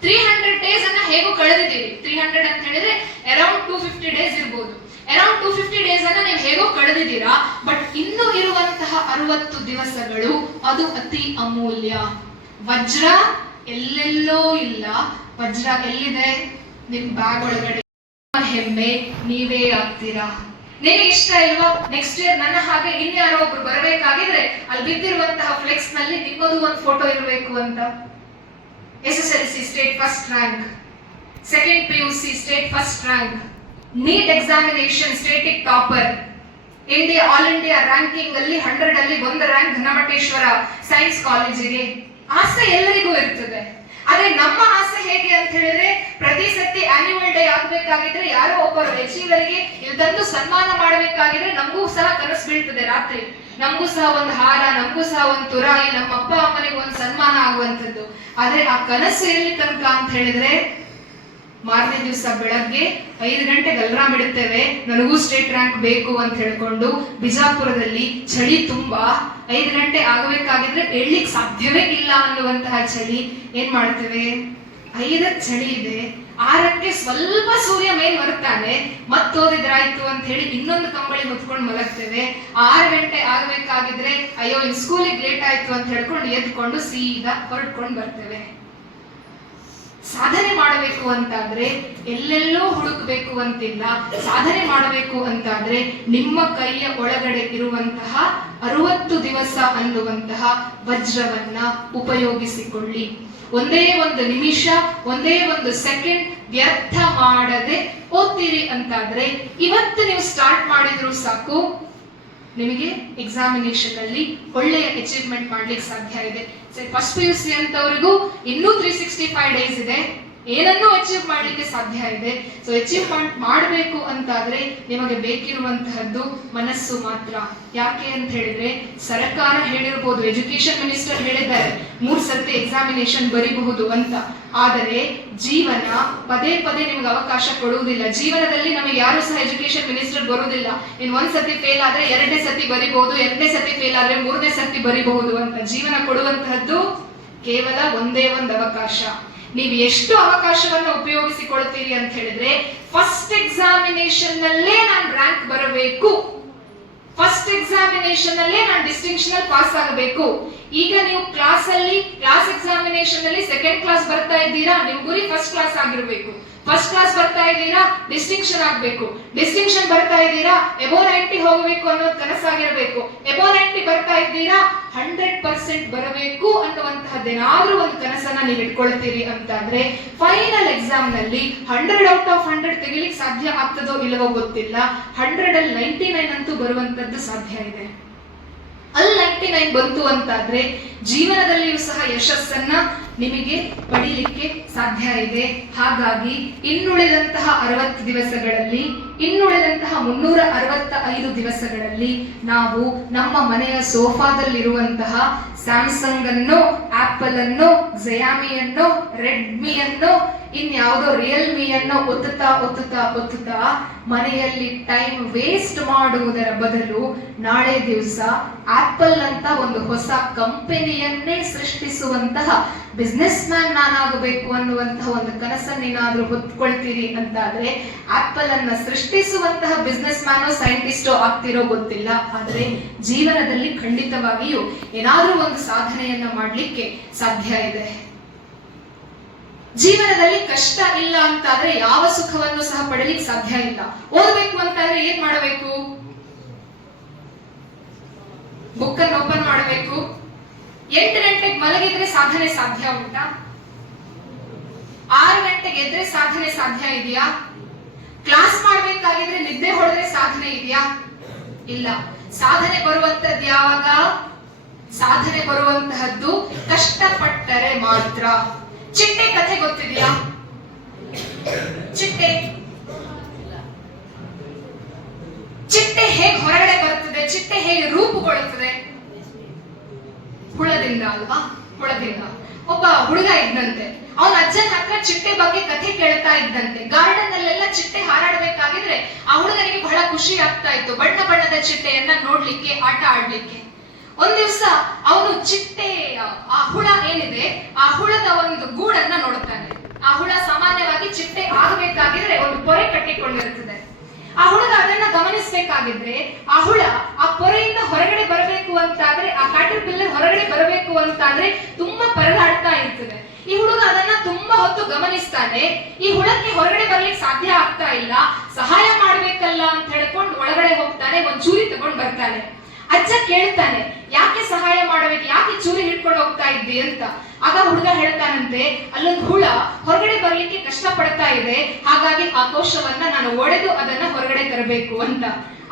300 ಡೇಸ್ ಅನ್ನ ಹೇಗೂ ಕಳೆದಿದ್ದೀರಿ. 300 ಅಂತ ಹೇಳಿದ್ರೆ ಅರೌಂಡ್ 250 ಡೇಸ್ ಇರಬಹುದು. ಅರೌಂಡ್ 250 ಡೇಸ್ ಅನ್ನ ನೀವು ಹೇಗೋ ಕಳೆದಿದ್ದೀರಾ. ಬಟ್ ಇನ್ನು ಇರುವಂತಹ 60 ದಿವಸಗಳು ಅದು ಅತಿ ಅಮೂಲ್ಯ. ವಜ್ರ ಎಲ್ಲೆಲ್ಲೋ ಇಲ್ಲ, ವಜ್ರ ಎಲ್ಲಿದೆ? ನಿಮ್ ಬ್ಯಾಗ್ ಒಳಗಡೆ. ಹೆಮ್ಮೆ ನೀವೇ ಆಗ್ತೀರಾ. ನಿಮಗೆ ಇಷ್ಟ ಇಲ್ವಾ ನೆಕ್ಸ್ಟ್ ಇಯರ್ ನನ್ನ ಹಾಗೆ ಇನ್ಯಾರೋ ಒಬ್ರು ಬರಬೇಕಾಗಿದ್ರೆ ಅಲ್ಲಿ ಬಿದ್ದಿರುವಂತಹ ಫ್ಲೆಕ್ಸ್ ನಲ್ಲಿ ನಿಮ್ಮದು ಒಂದು ಫೋಟೋ ಇರಬೇಕು ಅಂತ. SSLC state first rank, second PUC state first rank, NEET examination static topper, all India ranking ಅಲ್ಲಿ 100 ಅಲ್ಲಿ 1 ರ್ಯಾಂಕ್ ಘನಮಟೇಶ್ವರ ಸೈನ್ಸ್ ಕಾಲೇಜಿಗೆ. ಆಸೆ ಎಲ್ಲರಿಗೂ ಇರ್ತದೆ. ಆದ್ರೆ ನಮ್ಮ ಆಸೆ ಹೇಗೆ ಅಂತ ಹೇಳಿದ್ರೆ ಪ್ರತಿ ಸತಿ ಆನ್ಯುವಲ್ ಡೇ ಆಗ್ಬೇಕಾಗಿದ್ರೆ ಯಾರೋ ಒಬ್ಬರು ಅಚೀವರ್ಗೆ ಇಲ್ಲಿ ತಂದು ಸನ್ಮಾನ ಮಾಡಬೇಕಾಗಿದ್ರೆ ನಮಗೂ ಸಹ ಕನಸು ಬೀಳ್ತದೆ. ರಾತ್ರಿ ನಮಗೂ ಸಹ ಒಂದು ಹಾರ, ನಮಗೂ ಸಹ ಒಂದು ತುರಾಯಿ, ನಮ್ಮ ಅಪ್ಪ ಅಮ್ಮನಿಗೆ ಒಂದು ಸನ್ಮಾನ ಆಗುವಂತದ್ದು. ಆದ್ರೆ ಆ ಕನಸು ಎಲ್ಲಿ ತನಕ ಅಂತ ಹೇಳಿದ್ರೆ ಮಾರನೇ ದಿವಸ ಬೆಳಗ್ಗೆ 5 ಗಂಟೆಗೆ ಅಲಾರಾಮ್ ಇಡುತ್ತೇವೆ, ನನಗೂ ಸ್ಟೇಟ್ ರ್ಯಾಂಕ್ ಬೇಕು ಅಂತ ಹೇಳ್ಕೊಂಡು. ಬಿಜಾಪುರದಲ್ಲಿ ಚಳಿ ತುಂಬಾ, 5 ಗಂಟೆ ಆಗಬೇಕಾಗಿದ್ರೆ ಏಳ್ಲಿಕ್ಕೆ ಸಾಧ್ಯವೇ ಇಲ್ಲ ಅನ್ನುವಂತಹ ಚಳಿ. ಏನ್ ಮಾಡ್ತೇವೆ? 5ಕ್ಕೆ ಚಳಿ ಇದೆ, 6ಕ್ಕೆ ಸ್ವಲ್ಪ ಸೂರ್ಯ ಮೇಲ್ ಬರ್ತಾನೆ. ಮತ್ತೋದಿದ್ರಾಯ್ತು ಅಂತ ಹೇಳಿ ಇನ್ನೊಂದು ಕಂಬಳಿ ಹೊತ್ಕೊಂಡು ಮಲಗ್ತೇವೆ. 6 ಗಂಟೆ ಆಗಬೇಕಾಗಿದ್ರೆ ಅಯ್ಯೋ ಇನ್ ಸ್ಕೂಲಿಗೆ ಲೇಟ್ ಆಯ್ತು ಅಂತ ಹೇಳ್ಕೊಂಡು ಎದ್ಕೊಂಡು ಸೀದಾ ಹೊರಡ್ಕೊಂಡು ಬರ್ತೇವೆ. ಸಾಧನೆ ಮಾಡಬೇಕು ಅಂತಾದ್ರೆ ಎಲ್ಲೆಲ್ಲೋ ಹುಡುಕಬೇಕು ಅಂತಿಲ್ಲ. ಸಾಧನೆ ಮಾಡಬೇಕು ಅಂತಾದ್ರೆ ನಿಮ್ಮ ಕೈಯ ಒಳಗಡೆ ಇರುವಂತಹ 60 ದಿವಸ ಅನ್ನುವಂತಹ ವಜ್ರವನ್ನ ಉಪಯೋಗಿಸಿಕೊಳ್ಳಿ. ಒಂದೇ ಒಂದು ನಿಮಿಷ, ಒಂದೇ ಒಂದು ಸೆಕೆಂಡ್ ವ್ಯರ್ಥ ಮಾಡದೆ ಓದ್ತೀರಿ ಅಂತಾದ್ರೆ ಇವತ್ತು ನೀವು ಸ್ಟಾರ್ಟ್ ಮಾಡಿದ್ರು ಸಾಕು, ನಿಮಗೆ ಎಕ್ಸಾಮಿನೇಷನ್ ಅಲ್ಲಿ ಒಳ್ಳೆಯ ಅಚೀವ್ಮೆಂಟ್ ಮಾಡ್ಲಿಕ್ಕೆ ಸಾಧ್ಯ ಇದೆ. ಫಸ್ಟ್ PUC ಅಂತವರಿಗೂ ಇನ್ನೂ 365 ಡೇಸ್ ಇದೆ, ಏನನ್ನೂ ಅಚೀವ್ ಮಾಡ್ಲಿಕ್ಕೆ ಸಾಧ್ಯ ಇದೆ. ಸೊ ಅಚೀವ್ಮೆಂಟ್ ಮಾಡಬೇಕು ಅಂತಾದ್ರೆ ನಿಮಗೆ ಬೇಕಿರುವಂತಹದ್ದು ಮನಸ್ಸು ಮಾತ್ರ. ಯಾಕೆ ಅಂತ ಹೇಳಿದ್ರೆ ಸರ್ಕಾರ ಹೇಳಿರಬಹುದು, ಎಜುಕೇಶನ್ ಮಿನಿಸ್ಟರ್ ಹೇಳಿದ್ದಾರೆ 3 ಸರ್ತಿ ಎಕ್ಸಾಮಿನೇಷನ್ ಬರೀಬಹುದು ಅಂತ. ಆದರೆ ಜೀವನ ಪದೇ ಪದೇ ನಿಮ್ಗೆ ಅವಕಾಶ ಕೊಡುವುದಿಲ್ಲ. ಜೀವನದಲ್ಲಿ ನಮಗೆ ಯಾರು ಸಹ ಎಜುಕೇಶನ್ ಮಿನಿಸ್ಟರ್ ಬರುವುದಿಲ್ಲ. ಇನ್ 1 ಸರ್ತಿ ಫೇಲ್ ಆದ್ರೆ 2ನೇ ಸರ್ತಿ ಬರಿಬಹುದು, 2ನೇ ಸರ್ತಿ ಫೇಲ್ ಆದ್ರೆ 3ನೇ ಸರ್ತಿ ಬರಿಬಹುದು ಅಂತ. ಜೀವನ ಕೊಡುವಂತಹದ್ದು ಕೇವಲ ಒಂದೇ ಒಂದು ಅವಕಾಶ. ನೀವು ಎಷ್ಟು ಅವಕಾಶವನ್ನು ಉಪಯೋಗಿಸಿಕೊಳ್ತೀರಿ ಅಂತ ಹೇಳಿದ್ರೆ, ಫಸ್ಟ್ ಎಕ್ಸಾಮಿನೇಷನ್ ನಲ್ಲೇ ನಾನು ರ್ಯಾಂಕ್ ಬರಬೇಕು, ಫಸ್ಟ್ ಎಕ್ಸಾಮಿನೇಷನ್ ಅಲ್ಲೇ ನಾನು ಡಿಸ್ಟಿಂಕ್ಷನ್ ಅಲ್ಲಿ ಪಾಸ್ ಆಗಬೇಕು. ಈಗ ನೀವು ಕ್ಲಾಸ್ ಎಕ್ಸಾಮಿನೇಷನ್ ಅಲ್ಲಿ ಸೆಕೆಂಡ್ ಕ್ಲಾಸ್ ಬರ್ತಾ ಇದ್ದೀರಾ, ನಿಮ್ ಗುರಿ ಫಸ್ಟ್ ಕ್ಲಾಸ್ ಆಗಿರ್ಬೇಕು. ಫಸ್ಟ್ ಕ್ಲಾಸ್ ಬರ್ತಾ ಇದ್ದೀರಾ, ಡಿಸ್ಟಿಂಕ್ಷನ್ ಆಗ್ಬೇಕು. ಡಿಸ್ಟಿಂಕ್ಷನ್ ಬರ್ತಾ ಇದ್ದೀರಾ, ಎಬೋ 90 ಹೋಗಬೇಕು ಅನ್ನೋದು ಕನಸಾಗಿರ್ಬೇಕು. ಎಬೋ 90 ಬರ್ತಾ ಇದ್ದೀರಾ, 100% ಬರಬೇಕು ಅನ್ನುವಂತಹದ್ದೇನಾದ್ರೂ ಒಂದು ಕನಸನ್ನ ನೀವು ಇಟ್ಕೊಳ್ತೀರಿ ಅಂತಾದ್ರೆ ಫೈನಲ್ ಎಕ್ಸಾಮ್ ನಲ್ಲಿ 100 ಔಟ್ ಆಫ್ 100 ತೆಗಿಲಿಕ್ಕೆ ಸಾಧ್ಯ ಆಗ್ತದೋ ಇಲ್ಲವೋ ಗೊತ್ತಿಲ್ಲ, 100 ಅಲ್ಲಿ 99 ಅಂತೂ ಬರುವಂತದ್ದು ಸಾಧ್ಯ ಇದೆ. ಅಲ್ಲಿ 99 ಬಂತು ಅಂತಾದ್ರೆ ಜೀವನದಲ್ಲಿಯೂ ಸಹ ಯಶಸ್ಸನ್ನ ನಿಮಗೆ ಪಡೀಲಿಕ್ಕೆ ಸಾಧ್ಯ ಇದೆ. ಹಾಗಾಗಿ ಇನ್ನುಳಿದಂತಹ 60 ದಿವಸಗಳಲ್ಲಿ, ಇನ್ನುಳಿದಂತಹ 365 ದಿವಸಗಳಲ್ಲಿ ನಾವು ನಮ್ಮ ಮನೆಯ ಸೋಫಾದಲ್ಲಿರುವಂತಹ ಸ್ಯಾಮ್ಸಂಗ್ ಅನ್ನು, ಆಪಲ್ ಅನ್ನು, ಝಯಾಮಿಯನ್ನು, ರೆಡ್ಮಿಯನ್ನು, ಇನ್ಯಾವುದೋ ರಿಯಲ್ಮಿಯನ್ನು ಒತ್ತುತ್ತಾ ಮನೆಯಲ್ಲಿ ಟೈಮ್ ವೇಸ್ಟ್ ಮಾಡುವುದರ ಬದಲು ನಾಳೆ ದಿವಸ ಆಪಲ್ ಅಂತ ಒಂದು ಹೊಸ ಕಂಪನಿಯನ್ನೇ ಸೃಷ್ಟಿಸುವಂತಹ ಬಿಸ್ನೆಸ್ ಮ್ಯಾನ್ ನಾನಾಗಬೇಕು ಅನ್ನುವಂತಹ ಒಂದು ಕನಸನ್ನೇನಾದ್ರೂ ಹೊತ್ಕೊಳ್ತೀರಿ ಅಂತಾದ್ರೆ ಆಪಲ್ ಅನ್ನ ಸೃಷ್ಟಿಸುವಂತಹ ಬಿಸ್ನೆಸ್ ಮ್ಯಾನೋ ಸೈಂಟಿಸ್ಟೋ ಆಗ್ತಿರೋ ಗೊತ್ತಿಲ್ಲ, ಆದ್ರೆ ಜೀವನದಲ್ಲಿ ಖಂಡಿತವಾಗಿಯೂ ಏನಾದ್ರೂ ಒಂದು ಸಾಧನೆಯನ್ನ ಮಾಡ್ಲಿಕ್ಕೆ ಸಾಧ್ಯ ಇದೆ. ಜೀವನದಲ್ಲಿ ಕಷ್ಟ ಇಲ್ಲ ಅಂತಾದ್ರೆ ಯಾವ ಸುಖವನ್ನು ಸಹ ಪಡಲಿಕ್ಕೆ ಸಾಧ್ಯ ಇಲ್ಲ. ಓದಬೇಕು ಅಂತಾದ್ರೆ ಏನ್ ಮಾಡಬೇಕು? ಬುಕ್ ಅನ್ನು ಓಪನ್ ಮಾಡಬೇಕು. 8 ಗಂಟೆಗೆ ಮಲಗಿದ್ರೆ ಸಾಧನೆ ಸಾಧ್ಯ ಉಂಟಾ? 6 ಗಂಟೆಗೆ ಎದ್ರೆ ಸಾಧನೆ ಸಾಧ್ಯ ಇದೆಯಾ? ಕ್ಲಾಸ್ ಮಾಡ್ಬೇಕಾಗಿದ್ರೆ ನಿದ್ದೆ ಹೊಡೆದ್ರೆ ಸಾಧನೆ ಇದೆಯಾ? ಇಲ್ಲ. ಸಾಧನೆ ಬರುವಂತದ್ದು ಯಾವಾಗ? ಸಾಧನೆ ಬರುವಂತಹದ್ದು ಕಷ್ಟಪಟ್ಟರೆ ಮಾತ್ರ. ಚಿಟ್ಟೆ ಕಥೆ ಗೊತ್ತಿದೆಯಾ? ಚಿಟ್ಟೆ ಹೇಗೆ ಹೊರಗಡೆ ಬರುತ್ತದೆ? ಚಿಟ್ಟೆ ಹೇಗೆ ರೂಪುಗೊಳ್ಳುತ್ತದೆ? ಹುಳದಿಂದ ಅಲ್ವಾ? ಹುಳದಿಂದ. ಒಬ್ಬ ಹುಡುಗ ಇದ್ದಂತೆ, ಅವನ ಅಜ್ಜನ ಹತ್ರ ಚಿಟ್ಟೆ ಬಗ್ಗೆ ಕಥೆ ಕೇಳ್ತಾ ಇದ್ದಂತೆ. ಗಾರ್ಡನ್ ಅಲ್ಲೆಲ್ಲ ಚಿಟ್ಟೆ ಹಾರಾಡ್ಬೇಕಾಗಿದ್ರೆ ಆ ಹುಡುಗನಿಗೆ ಬಹಳ ಖುಷಿ ಆಗ್ತಾ ಇತ್ತು, ಬಣ್ಣ ಬಣ್ಣದ ಚಿಟ್ಟೆಯನ್ನ ನೋಡ್ಲಿಕ್ಕೆ, ಆಟ ಆಡ್ಲಿಕ್ಕೆ. ಒಂದ್ ದಿವಸ ಅವನು ಚಿಟ್ಟೆ, ಆ ಹುಳ ಏನಿದೆ ಆ ಹುಳದ ಒಂದು ಗೂಡನ್ನ ನೋಡುತ್ತಾನೆ. ಆ ಹುಳ ಸಾಮಾನ್ಯವಾಗಿ ಚಿಟ್ಟೆ ಆಗಬೇಕಾಗಿದ್ರೆ ಒಂದು ಪೊರೆ ಕಟ್ಟಿಕೊಂಡಿರುತ್ತದೆ. ಆ ಹುಡುಗ ಅದನ್ನ ಗಮನಿಸಬೇಕಾಗಿದ್ರೆ ಆ ಹುಳ ಆ ಪೊರೆಯಿಂದ ಹೊರಗಡೆ ಬರಬೇಕು ಅಂತಾದ್ರೆ, ಆ ಕ್ಯಾಟರ್ಪಿಲ್ಲರ್ ಹೊರಗಡೆ ಬರಬೇಕು ಅಂತಾದ್ರೆ ತುಂಬಾ ಪರದಾಡ್ತಾ ಇರ್ತದೆ. ಈ ಹುಡುಗ ಅದನ್ನ ತುಂಬಾ ಹೊತ್ತು ಗಮನಿಸ್ತಾನೆ. ಈ ಹುಳಕ್ಕೆ ಹೊರಗಡೆ ಬರ್ಲಿಕ್ಕೆ ಸಾಧ್ಯ ಆಗ್ತಾ ಇಲ್ಲ. ಸಹಾಯ ಮಾಡ್ಬೇಕಲ್ಲ ಅಂತ ಹೇಳ್ಕೊಂಡು ಒಳಗಡೆ ಹೋಗ್ತಾನೆ, ಒಂದ್ ಚೂರಿ ತಗೊಂಡ್ ಬರ್ತಾನೆ. ಅಜ್ಜ ಕೇಳ್ತಾನೆ, ಯಾಕೆ ಸಹಾಯ ಮಾಡಬೇಕು, ಯಾಕೆ ಚೂರಿ ಹಿಡ್ಕೊಂಡು ಹೋಗ್ತಾ ಇದ್ದಿ ಅಂತ. ಆಗ ಹುಡುಗ ಹೇಳ್ತಾನಂತೆ, ಅಲ್ಲೊಂದು ಹುಳ ಹೊರಗಡೆ ಬರ್ಲಿಕ್ಕೆ ಕಷ್ಟ ಪಡ್ತಾ ಇದೆ, ಹಾಗಾಗಿ ಆ ಕೋಶವನ್ನ ನಾನು ಒಡೆದು ಅದನ್ನ ಹೊರಗಡೆ ತರಬೇಕು ಅಂತ.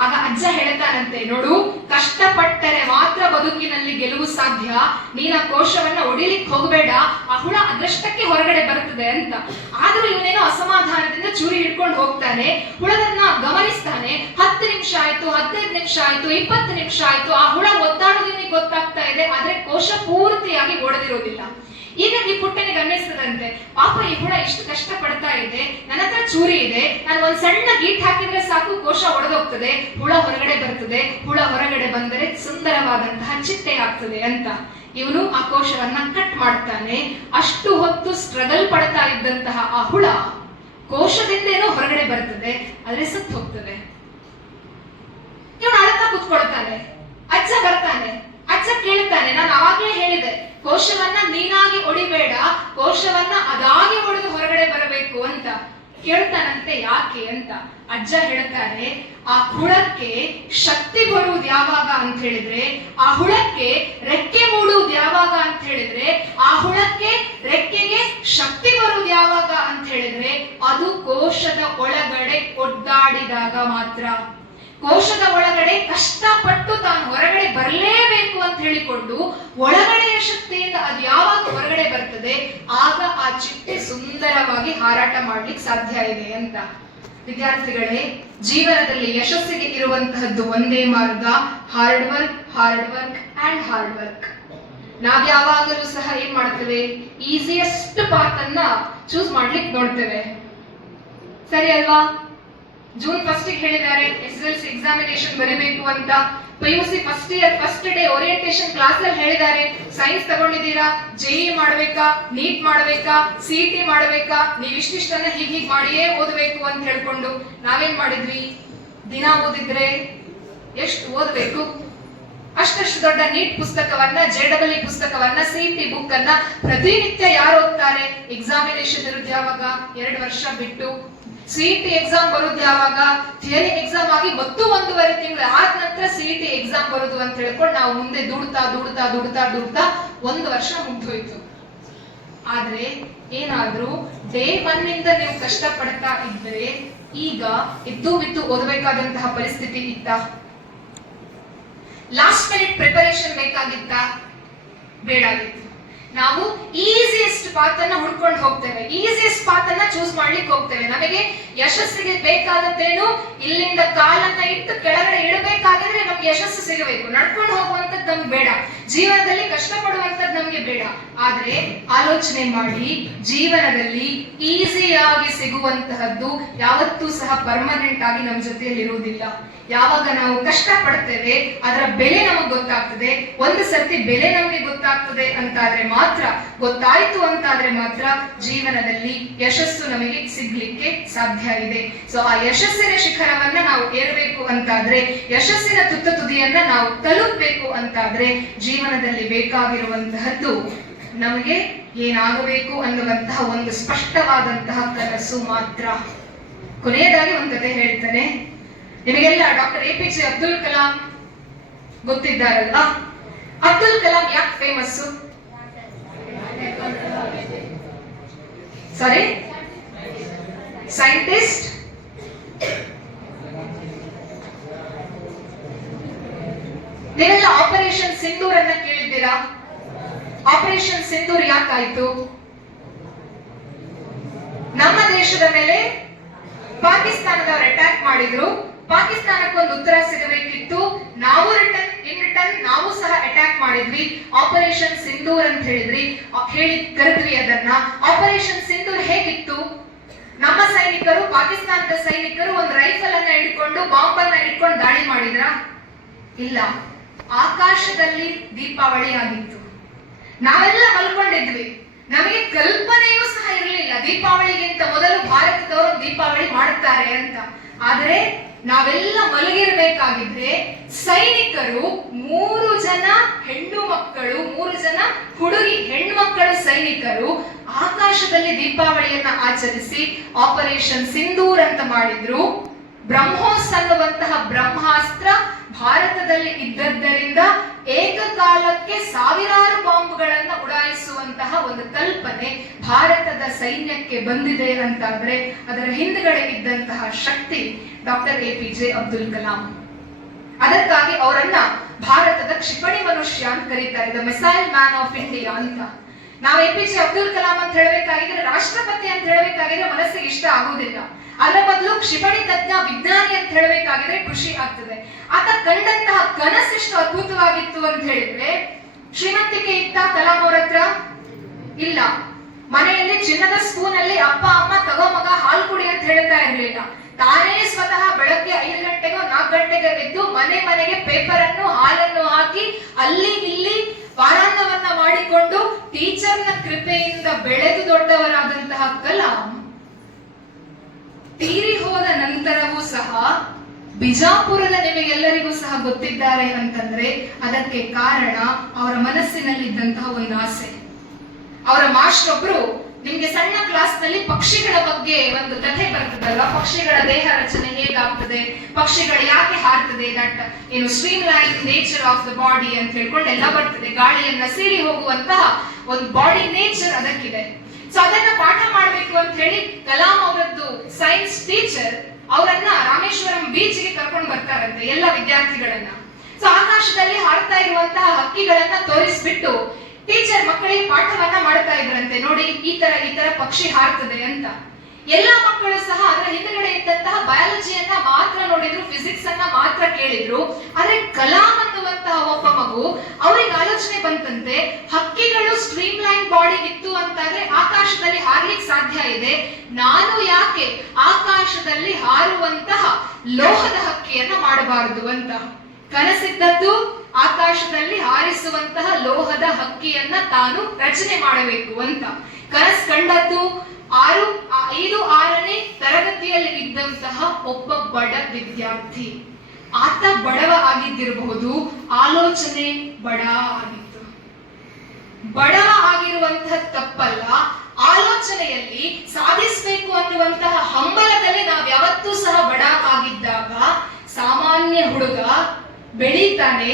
ಆಗ ಅಜ್ಜ ಹೇಳ್ತಾನಂತೆ, ನೋಡು, ಕಷ್ಟಪಟ್ಟರೆ ಮಾತ್ರ ಬದುಕಿನಲ್ಲಿ ಗೆಲುವು ಸಾಧ್ಯ. ನೀನ್ ಆ ಕೋಶವನ್ನ ಒಡಿಲಿಕ್ಕೆ ಹೋಗಬೇಡ, ಆ ಹುಳ ಅದೃಷ್ಟಕ್ಕೆ ಹೊರಗಡೆ ಬರುತ್ತದೆ ಅಂತ. ಆದ್ರೂ ಇವನೇನೋ ಅಸಮಾಧಾನದಿಂದ ಚೂರಿ ಹಿಡ್ಕೊಂಡು ಹೋಗ್ತಾನೆ. ಹುಳದನ್ನ ಗಮನಿಸ್ತಾನೆ. 10 ನಿಮಿಷ ಆಯ್ತು, 15 ನಿಮಿಷ ಆಯ್ತು, 20 ನಿಮಿಷ ಆಯ್ತು. ಆ ಹುಳ ಒದ್ದಾಡೋದಕ್ಕೆ ಗೊತ್ತಾಗ್ತಾ ಇದೆ, ಆದ್ರೆ ಕೋಶ ಪೂರ್ತಿಯಾಗಿ ಒಡೆದಿರೋದಿಲ್ಲ. ಈಗ ಈ ಪುಟ್ಟನಿಗೆ ಅನ್ನಿಸ್ತದಂತೆ, ಪಾಪ ಈ ಹುಳ ಇಷ್ಟು ಕಷ್ಟ ಪಡ್ತಾ ಇದೆ, ನನ್ನ ಹತ್ರ ಚೂರಿ ಇದೆ, ನಾನು ಒಂದ್ ಸಣ್ಣ ಗೀಟ್ ಹಾಕಿದ್ರೆ ಸಾಕು, ಕೋಶ ಒಡೆದೋಗ್ತದೆ, ಹುಳ ಹೊರಗಡೆ ಬರ್ತದೆ, ಹುಳ ಹೊರಗಡೆ ಬಂದರೆ ಸುಂದರವಾದಂತಹ ಚಿಟ್ಟೆ ಆಗ್ತದೆ ಅಂತ. ಇವನು ಆ ಕೋಶವನ್ನ ಕಟ್ ಮಾಡ್ತಾನೆ. ಅಷ್ಟು ಹೊತ್ತು ಸ್ಟ್ರಗಲ್ ಪಡ್ತಾ ಇದ್ದಂತಹ ಆ ಹುಳ ಕೋಶದಿಂದ ಏನೋ ಹೊರಗಡೆ ಬರ್ತದೆ, ಆದ್ರೆ ಸತ್ತು ಹೋಗ್ತದೆ. ಇವನು ಅಳ್ತಾ ಕುತ್ಕೊಳ್ತಾನೆ. ಅಜ್ಜ ಬರ್ತಾನೆ. ಅಜ್ಜ ಕೇಳ್ತಾನೆ, ನಾನು ಅವಾಗ್ಲೇ ಹೇಳಿದೆ ಕೋಶವನ್ನ ನೀನಾಗಿ ಒಡಿಬೇಡ, ಕೋಶವನ್ನ ಅದಾಗಿ ಒಡೆದು ಹೊರಗಡೆ ಬರಬೇಕು ಅಂತ. ಕೇಳ್ತಾನಂತೆ ಯಾಕೆ ಅಂತ. ಅಜ್ಜ ಹೇಳ್ತಾರೆ, ಆ ಹುಳಕ್ಕೆ ಶಕ್ತಿ ಬರುವುದು ಯಾವಾಗ ಅಂತ ಹೇಳಿದ್ರೆ, ಆ ಹುಳಕ್ಕೆ ರೆಕ್ಕೆ ಮೂಡುವುದು ಯಾವಾಗ ಅಂತ ಹೇಳಿದ್ರೆ, ಆ ಹುಳಕ್ಕೆ ರೆಕ್ಕೆಗೆ ಶಕ್ತಿ ಬರುವುದು ಯಾವಾಗ ಅಂತ ಹೇಳಿದ್ರೆ, ಅದು ಕೋಶದ ಒಳಗಡೆ ಒಡ್ಡಾಡಿದಾಗ ಮಾತ್ರ. ಕೋಶದ ಒಳಗಡೆ ಕಷ್ಟಪಟ್ಟು ತಾನು ಹೊರಗಡೆ ಬರಲೇಬೇಕು ಅಂತ ಹೇಳಿಕೊಂಡು ಒಳಗಡೆಯ ಶಕ್ತಿಯಿಂದ ಅದು ಯಾವಾಗ ಹೊರಗಡೆ ಬರ್ತದೆ, ಆಗ ಆ ಚಿಟ್ಟೆ ಸುಂದರವಾಗಿ ಹಾರಾಟ ಮಾಡ್ಲಿಕ್ಕೆ ಸಾಧ್ಯ ಇದೆ ಅಂತ. ವಿದ್ಯಾರ್ಥಿಗಳೇ, ಜೀವನದಲ್ಲಿ ಯಶಸ್ಸಿಗೆ ಇರುವಂತಹದ್ದು ಒಂದೇ ಮಾರ್ಗ, hard work, hard work and hard work. ನಾವ್ ಯಾವಾಗಲೂ ಸಹ ಏನ್ ಮಾಡ್ತೇವೆ, ಈಸಿಯೆಸ್ಟ್ ಪಾತ್ ಅನ್ನ ಚೂಸ್ ಮಾಡ್ಲಿಕ್ಕೆ ನೋಡ್ತೇವೆ. ಸರಿ ಅಲ್ವಾ? ಜೂನ್ 1 ಹೇಳಿದ್ದಾರೆ SSLC ಎಕ್ಸಾಮಿನೇಷನ್ ಬರೀಬೇಕು ಅಂತ. PUC first year first day orientation class ಅಲ್ಲಿ ಹೇಳಿದ್ದಾರೆ, ಸೈನ್ಸ್ ತಗೊಂಡಿದ್ದೀರಾ, JEE ಮಾಡ್ಬೇಕಾ, ನೀಟ್ ಮಾಡ್ಬೇಕಾ, CET ಮಾಡ್ಬೇಕಾ, ನೀವು ಇಷ್ಟಿಷ್ಟನ್ನ ಹೀಗೆ ಮಾಡಿಯೇ ಓದಬೇಕು ಅಂತ ಹೇಳ್ಕೊಂಡು ನಾವೇನ್ ಮಾಡಿದ್ವಿ, ದಿನ ಓದಿದ್ರೆ ಎಷ್ಟು ಓದಬೇಕು ಅಷ್ಟಷ್ಟು ದೊಡ್ಡ ನೀಟ್ ಪುಸ್ತಕವನ್ನ, JEE ಪುಸ್ತಕವನ್ನ, CET ಬುಕ್ ಅನ್ನ ಪ್ರತಿನಿತ್ಯ ಯಾರು ಓದ್ತಾರೆ? ಎಕ್ಸಾಮಿನೇಷನ್ ಇರುತ್ತೆ ಯಾವಾಗ? 2 ವರ್ಷ ಬಿಟ್ಟು. CET ಎಕ್ಸಾಮ್ ಬರೋದು ಯಾವಾಗ? ಥಿಯರಿ ಎಕ್ಸಾಮ್ ಆಗಿ ಮತ್ತು 1.5 ತಿಂಗಳು ಆದ ನಂತರ CET ಎಕ್ಸಾಮ್ ಬರೋದು ಅಂತ ಹೇಳ್ಕೊಂಡು ನಾವು ಮುಂದೆ ದುಡ್ತಾ 1 ವರ್ಷ ಮುಗ್ದೋಯ್ತು. ಆದ್ರೆ ಏನಾದ್ರೂ ಡೇ 1 ಇಂದ ನೀವು ಕಷ್ಟ ಪಡ್ತಾ ಇದ್ರೆ ಈಗ ಇದ್ದು ಬಿದ್ದು ಓದಬೇಕಾದಂತಹ ಪರಿಸ್ಥಿತಿ ಇತ್ತ? ಲಾಸ್ಟ್ ಮಿನಿಟ್ ಪ್ರಿಪರೇಷನ್ ಬೇಕಾಗಿತ್ತ? ಬೇಡಾಗಿತ್ತು. ನಾವು ಈಸಿಯೆಸ್ಟ್ ಪಾತ್ ಅನ್ನ ಹುಡ್ಕೊಂಡು ಹೋಗ್ತೇವೆ, ಈಸಿಯೆಸ್ಟ್ ಪಾತ್ ಅನ್ನ ಚೂಸ್ ಮಾಡ್ಲಿಕ್ಕೆ ಹೋಗ್ತೇವೆ. ನಮಗೆ ಯಶಸ್ಸಿಗೆ ಬೇಕಾದದ್ದೇನು? ಇಲ್ಲಿಂದ ಕಾಲನ್ನ ಇಟ್ಟು ಕೆಳಗಡೆ ಇಡಬೇಕಾಗಿದ್ರೆ ನಮ್ಗೆ ಯಶಸ್ಸು ಸಿಗಬೇಕು. ನಡ್ಕೊಂಡು ಹೋಗುವಂತದ್ದು ನಮ್ಗೆ ಬೇಡ, ಜೀವನದಲ್ಲಿ ಕಷ್ಟಪಡುವಂತದ್ದು ನಮ್ಗೆ ಬೇಡ. ಆದ್ರೆ ಆಲೋಚನೆ ಮಾಡಿ, ಜೀವನದಲ್ಲಿ ಈಸಿಯಾಗಿ ಸಿಗುವಂತಹದ್ದು ಯಾವತ್ತೂ ಸಹ ಪರ್ಮನೆಂಟ್ ಆಗಿ ನಮ್ಮ ಜೊತೆಯಲ್ಲಿ ಇರುವುದಿಲ್ಲ. ಯಾವಾಗ ನಾವು ಕಷ್ಟ ಪಡ್ತೇವೆ ಅದರ ಬೆಲೆ ನಮಗೆ ಗೊತ್ತಾಗ್ತದೆ. ಒಂದು ಸರ್ತಿ ಬೆಲೆ ನಮಗೆ ಗೊತ್ತಾಗ್ತದೆ ಅಂತಾದ್ರೆ ಮಾತ್ರ, ಗೊತ್ತಾಯ್ತು ಅಂತಾದ್ರೆ ಮಾತ್ರ ಜೀವನದಲ್ಲಿ ಯಶಸ್ಸು ನಮಗೆ ಸಿಗ್ಲಿಕ್ಕೆ ಸಾಧ್ಯ ಇದೆ. ಸೊ ಆ ಯಶಸ್ಸಿನ ಶಿಖರವನ್ನ ನಾವು ಏರಬೇಕು ಅಂತಾದ್ರೆ, ಯಶಸ್ಸಿನ ತುದಿಯನ್ನ ನಾವು ತಲುಪಬೇಕು ಅಂತಾದ್ರೆ ಜೀವನದಲ್ಲಿ ಬೇಕಾಗಿರುವಂತಹದ್ದು ನಮಗೆ ಏನಾಗಬೇಕು ಅನ್ನುವಂತಹ ಒಂದು ಸ್ಪಷ್ಟವಾದಂತಹ ಕನಸು ಮಾತ್ರ. ಕೊನೆಯದಾಗಿ ಒಂದು ಕತೆ ಹೇಳ್ತಾನೆ. ನಿಮಗೆಲ್ಲ ಡಾಕ್ಟರ್ APJ ಅಬ್ದುಲ್ ಕಲಾಂ ಗೊತ್ತಿದ್ದಾರಲ್ಲ. ಅಬ್ದುಲ್ ಕಲಾಂ ಯಾಕೆ ಫೇಮಸ್? ಸಾರಿ, ಸೈಂಟಿಸ್ಟ್. ನೀವೆಲ್ಲ ಆಪರೇಷನ್ ಸಿಂಧೂರ್ ಅನ್ನ ಕೇಳಿದ್ದೀರಾ? ಆಪರೇಷನ್ ಸಿಂಧೂರ್ ಯಾಕಾಯ್ತು? ನಮ್ಮ ದೇಶದ ಮೇಲೆ ಪಾಕಿಸ್ತಾನದವರು ಅಟ್ಯಾಕ್ ಮಾಡಿದ್ರು. ಪಾಕಿಸ್ತಾನಕ್ಕೊಂದು ಉತ್ತರ ಸಿಗಬೇಕಿತ್ತು. ನಾವು ರಿಟರ್ನ್ ನಾವು ಸಹ ಅಟ್ಯಾಕ್ ಮಾಡಿದ್ವಿ. ಆಪರೇಷನ್ ಸಿಂಧೂರ್ ಅಂತ ಕರೆದ್ವಿ ಅದನ್ನ. ಆಪರೇಷನ್ ಸಿಂಧೂರ್ ಹೇಗಿತ್ತು? ನಮ್ಮ ಸೈನಿಕರು, ಪಾಕಿಸ್ತಾನದ ಸೈನಿಕರು ಒಂದು ರೈಫಲ್ ಅನ್ನ ಹಿಡ್ಕೊಂಡು, ಬಾಂಬ್ ಅನ್ನ ಹಿಡ್ಕೊಂಡು ದಾಳಿ ಮಾಡಿದ್ರ? ಇಲ್ಲ. ಆಕಾಶದಲ್ಲಿ ದೀಪಾವಳಿ ಆಗಿತ್ತು. ನಾವೆಲ್ಲ ಮಲ್ಕೊಂಡಿದ್ವಿ. ನಮಗೆ ಕಲ್ಪನೆಯೂ ಸಹ ಇರಲಿಲ್ಲ ದೀಪಾವಳಿಗಿಂತ ಮೊದಲು ಭಾರತದವರು ದೀಪಾವಳಿ ಮಾಡುತ್ತಾರೆ ಅಂತ. ಆದರೆ ನಾವೆಲ್ಲ ಮಲಗಿರ್ಬೇಕಾಗಿದ್ರೆ ಸೈನಿಕರು 3 ಜನ ಹೆಣ್ಣು ಮಕ್ಕಳು, 3 ಜನ ಹುಡುಗಿ ಹೆಣ್ಣು ಮಕ್ಕಳು ಸೈನಿಕರು ಆಕಾಶದಲ್ಲಿ ದೀಪಾವಳಿಯನ್ನ ಆಚರಿಸಿ ಆಪರೇಷನ್ ಸಿಂಧೂರ್ ಅಂತ ಮಾಡಿದ್ರು. ಬ್ರಹ್ಮೋಸ್ ಅನ್ನುವಂತಹ ಬ್ರಹ್ಮಾಸ್ತ್ರ ಭಾರತದಲ್ಲಿ ಇದ್ದದ್ದರಿಂದ ಏಕಕಾಲಕ್ಕೆ 1000 ಬಾಂಬ್ಗಳನ್ನ ಉಡಾಯಿಸುವಂತಹ ಒಂದು ಕಲ್ಪನೆ ಭಾರತದ ಸೈನ್ಯಕ್ಕೆ ಬಂದಿದೆ ಅಂತಾದ್ರೆ ಅದರ ಹಿಂದ್ಗಡೆ ಇದ್ದಂತಹ ಶಕ್ತಿ ಡಾಕ್ಟರ್ APJ ಅಬ್ದುಲ್ ಕಲಾಂ. ಅದಕ್ಕಾಗಿ ಅವರನ್ನ ಭಾರತದ ಕ್ಷಿಪಣಿ ಮನುಷ್ಯ ಅಂತ ಕರೀತಾರೆ, the missile man of India ಅಂತ. ನಾವು APJ ಅಬ್ದುಲ್ ಕಲಾಂ ಅಂತ ಹೇಳಬೇಕಾಗಿದ್ರೆ, ರಾಷ್ಟ್ರಪತಿ ಅಂತ ಹೇಳಬೇಕಾಗಿದ್ರೆ ಮನಸ್ಸಿಗೆ ಇಷ್ಟ ಆಗುವುದಿಲ್ಲ. ಅದರ ಬದಲು ಕ್ಷಿಪಣಿ ತಜ್ಞ, ವಿಜ್ಞಾನಿ ಅಂತ ಹೇಳಬೇಕಾಗಿದ್ರೆ ಖುಷಿ ಆಗ್ತದೆ. ಆತ ಕಂಡಂತಹ ಕನಸೆಷ್ಟು ಅದ್ಭುತವಾಗಿತ್ತು ಅಂತ ಹೇಳಿದ್ರೆ, ಶ್ರೀಮಂತಿಕೆ ಇತ್ತ ಕಲಾಂ ಅವರ ಹತ್ರ? ಇಲ್ಲ. ಮನೆಯಲ್ಲಿ ಚಿನ್ನದ ಸ್ಪೂನ್ ಅಲ್ಲಿ ಅಪ್ಪ ಅಮ್ಮ ತಗೋ ಮಗ ಹಾಲು ಕುಡಿ ಅಂತ ಹೇಳ್ತಾ ಇರ್ಲಿಲ್ಲ. ತಾನೇ ಸ್ವತಃ ಬೆಳಗ್ಗೆ 5 ಗಂಟೆಗೋ 4 ಗಂಟೆಗೆ ಎದ್ದು ಮನೆಗೆ ಪೇಪರ್ ಅನ್ನು, ಹಾಲನ್ನು ಹಾಕಿ ಅಲ್ಲಿ ಇಲ್ಲಿ ವಾರಾಂಗವನ್ನ ಮಾಡಿಕೊಂಡು ಟೀಚರ್ನ ಕೃಪೆಯಿಂದ ಬೆಳೆದು ದೊಡ್ಡವರಾದಂತಹ ಕಲಾಂ ತೀರಿ ಹೋದ ನಂತರವೂ ಸಹ ಬಿಜಾಪುರದ ನಿಮಗೆಲ್ಲರಿಗೂ ಸಹ ಗೊತ್ತಿದ್ದಾರೆ ಅಂತಂದ್ರೆ ಅದಕ್ಕೆ ಕಾರಣ ಅವರ ಮನಸ್ಸಿನಲ್ಲಿದ್ದಂತಹ ಒಂದು ಆಸೆ. ಅವರ ಮಾಸ್ಟ್ರೊಬ್ರು ನಿಮ್ಗೆ ಸಣ್ಣ ಕ್ಲಾಸ್ ನಲ್ಲಿ ಪಕ್ಷಿಗಳ ಬಗ್ಗೆ ಒಂದು ಕಥೆ ಬರ್ತದಲ್ಲ, ಪಕ್ಷಿಗಳ ದೇಹ ರಚನೆ ಹೇಗಾಗ್ತದೆ, ಪಕ್ಷಿಗಳು ಯಾಕೆ ಹಾರ್ತದೆ, ದಟ್ ಏನು stream line nature of the body ಅಂತ ಹೇಳ್ಕೊಂಡು ಎಲ್ಲ ಬರ್ತದೆ. ಗಾಳಿಯನ್ನ ಸೀಳಿ ಹೋಗುವಂತಹ ಒಂದು ಬಾಡಿ ನೇಚರ್ ಅದಕ್ಕಿದೆ. ಸೊ ಅದನ್ನ ಪಾಠ ಮಾಡ್ಬೇಕು ಅಂತ ಹೇಳಿ ಕಲಾಂ ಅವರದ್ದು ಸೈನ್ಸ್ ಟೀಚರ್ ಅವರನ್ನ ರಾಮೇಶ್ವರಂ ಬೀಚ್ ಗೆ ಕರ್ಕೊಂಡು ಬರ್ತಾರಂತೆ ಎಲ್ಲ ವಿದ್ಯಾರ್ಥಿಗಳನ್ನ. ಸೊ ಆಕಾಶದಲ್ಲಿ ಹಾರ್ತಾ ಇರುವಂತಹ ಹಕ್ಕಿಗಳನ್ನ ತೋರಿಸ್ಬಿಟ್ಟು ಟೀಚರ್ ಮಕ್ಕಳಿಗೆ ಪಾಠವನ್ನ ಮಾಡ್ತಾ ಇದ್ರಂತೆ. ನೋಡಿ ಈ ತರ ಪಕ್ಷಿ ಹಾರ್ತದೆ ಅಂತ. ಎಲ್ಲಾ ಮಕ್ಕಳು ಸಹ ಅದರ ಹಿಂದ್ಗಡೆ ಇದ್ದಂತಹ ಬಯಾಲಜಿಯನ್ನ ಮಾತ್ರ ನೋಡಿದ್ರು, ಫಿಸಿಕ್ಸ್ ಅನ್ನ ಮಾತ್ರ ಕೇಳಿದ್ರು. ಆದ್ರೆ ಕಲಾಂ ಅನ್ನುವಂತಹ ಒಬ್ಬ ಮಗು, ಅವ್ರಿಗೆ ಆಲೋಚನೆ ಬಂತಂತೆ, ಹಕ್ಕಿಗಳು ಸ್ಟ್ರೀಮ್ ಲೈನ್ ಬಾಡಿ ಇತ್ತು ಅಂತಾದ್ರೆ ಆಕಾಶದಲ್ಲಿ ಹಾರ್ಲಿಕ್ಕೆ ಸಾಧ್ಯ ಇದೆ, ನಾನು ಯಾಕೆ ಆಕಾಶದಲ್ಲಿ ಹಾರುವಂತಹ ಲೋಹದ ಹಕ್ಕಿಯನ್ನ ಮಾಡಬಾರದು ಅಂತ ಕನಸಿದ್ದದ್ದು. ಆಕಾಶದಲ್ಲಿ ಹಾರಿಸುವಂತಹ ಲೋಹದ ಹಕ್ಕಿಯನ್ನ ತಾನು ರಚನೆ ಮಾಡಬೇಕು ಅಂತ ಕನಸು ಕಂಡದ್ದು 5-6ನೇ ತರಗತಿಯಲ್ಲಿ ಇದ್ದಂತಹ ಒಬ್ಬ ಬಡ ವಿದ್ಯಾರ್ಥಿ. ಆತ ಬಡವ ಆಗಿದ್ದಿರಬಹುದು, ಆಲೋಚನೆ ಬಡ ಆಗಿತ್ತು. ಬಡವ ಆಗಿರುವಂತಹ ತಪ್ಪಲ್ಲ, ಆಲೋಚನೆಯಲ್ಲಿ ಸಾಧಿಸಬೇಕು ಅನ್ನುವಂತಹ ಹಂಬಲದಲ್ಲಿ ನಾವ್ ಯಾವತ್ತೂ ಸಹ ಬಡ ಆಗಿದ್ದಾಗ ಸಾಮಾನ್ಯ ಹುಡುಗ ಬೆಳೀತಾನೆ,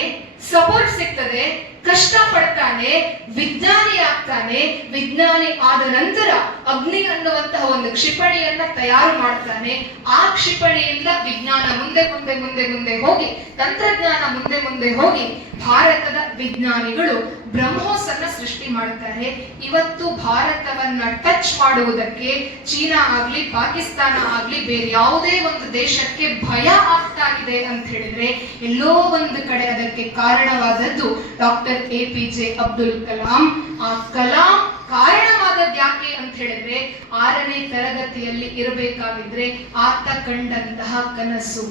ಸಪೋರ್ಟ್ ಸಿಗ್ತದೆ, ಕಷ್ಟ ಪಡ್ತಾನೆ, ವಿಜ್ಞಾನಿ ಆಗ್ತಾನೆ. ವಿಜ್ಞಾನಿ ಆದ ನಂತರ ಅಗ್ನಿ ಅನ್ನುವಂತಹ ಒಂದು ಕ್ಷಿಪಣಿಯನ್ನ ತಯಾರು ಮಾಡ್ತಾನೆ. ಆ ಕ್ಷಿಪಣಿಯಿಂದ ವಿಜ್ಞಾನ ಮುಂದೆ ಮುಂದೆ ಮುಂದೆ ಮುಂದೆ ಹೋಗಿ, ತಂತ್ರಜ್ಞಾನ ಮುಂದೆ ಮುಂದೆ ಹೋಗಿ ಭಾರತದ ವಿಜ್ಞಾನಿಗಳು ಬ್ರಹ್ಮೋಸ್ ಅನ್ನ ಸೃಷ್ಟಿ ಮಾಡ್ತಾರೆ. ಇವತ್ತು ಭಾರತವನ್ನ ಟಚ್ ಮಾಡುವುದಕ್ಕೆ ಚೀನಾ ಆಗ್ಲಿ, ಪಾಕಿಸ್ತಾನ ಆಗ್ಲಿ, ಬೇರೆ ಯಾವುದೇ ಒಂದು ದೇಶಕ್ಕೆ ಭಯ ಆಗ್ತಾ ಇದೆ ಅಂತ ಹೇಳಿದ್ರೆ ಎಲ್ಲೋ ಒಂದು ಕಡೆ ಅದಕ್ಕೆ ಕಾರಣವಾದದ್ದು ಡಾಕ್ಟರ್ APJ ಅಬ್ದುಲ್ ಕಲಾಂ. ಆ ಕಲಾಂ ಕಾರಣವಾದದ್ದು ಯಾಕೆ ಅಂತ ಹೇಳಿದ್ರೆ 6ನೇ ತರಗತಿಯಲ್ಲಿ ಇರಬೇಕಾಗಿದ್ರೆ ಆತ ಕಂಡಂತಹ ಕನಸು.